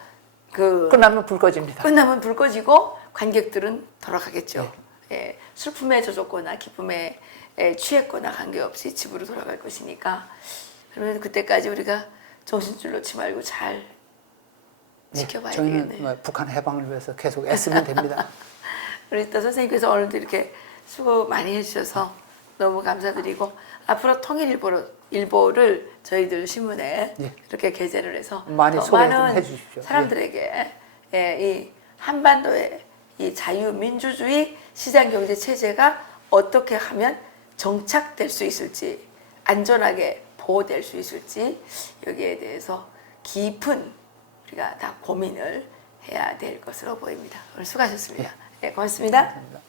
그 끝나면 불 꺼집니다. 끝나면 불 꺼지고 관객들은 돌아가겠죠. 예, 슬픔에 젖었거나 기쁨에 취했거나 관계없이 집으로 돌아갈 것이니까 그러면 그때까지 우리가 정신줄 놓지 말고 잘 지켜봐야 저희는 되겠네요. 뭐 북한 해방을 위해서 계속 애쓰면 됩니다. 우리 또 선생님께서 오늘도 이렇게 수고 많이 해주셔서 너무 감사드리고 앞으로 통일일보를 저희들 신문에 예. 이렇게 게재를 해서 많이 더 소개 좀 많은 해주십시오. 사람들에게 이 한반도의 이 자유민주주의 시장경제 체제가 어떻게 하면 정착될 수 있을지, 안전하게 보호될 수 있을지 여기에 대해서 깊은 우리가 다 고민을 해야 될 것으로 보입니다. 오늘 수고하셨습니다. 네, 고맙습니다. 감사합니다.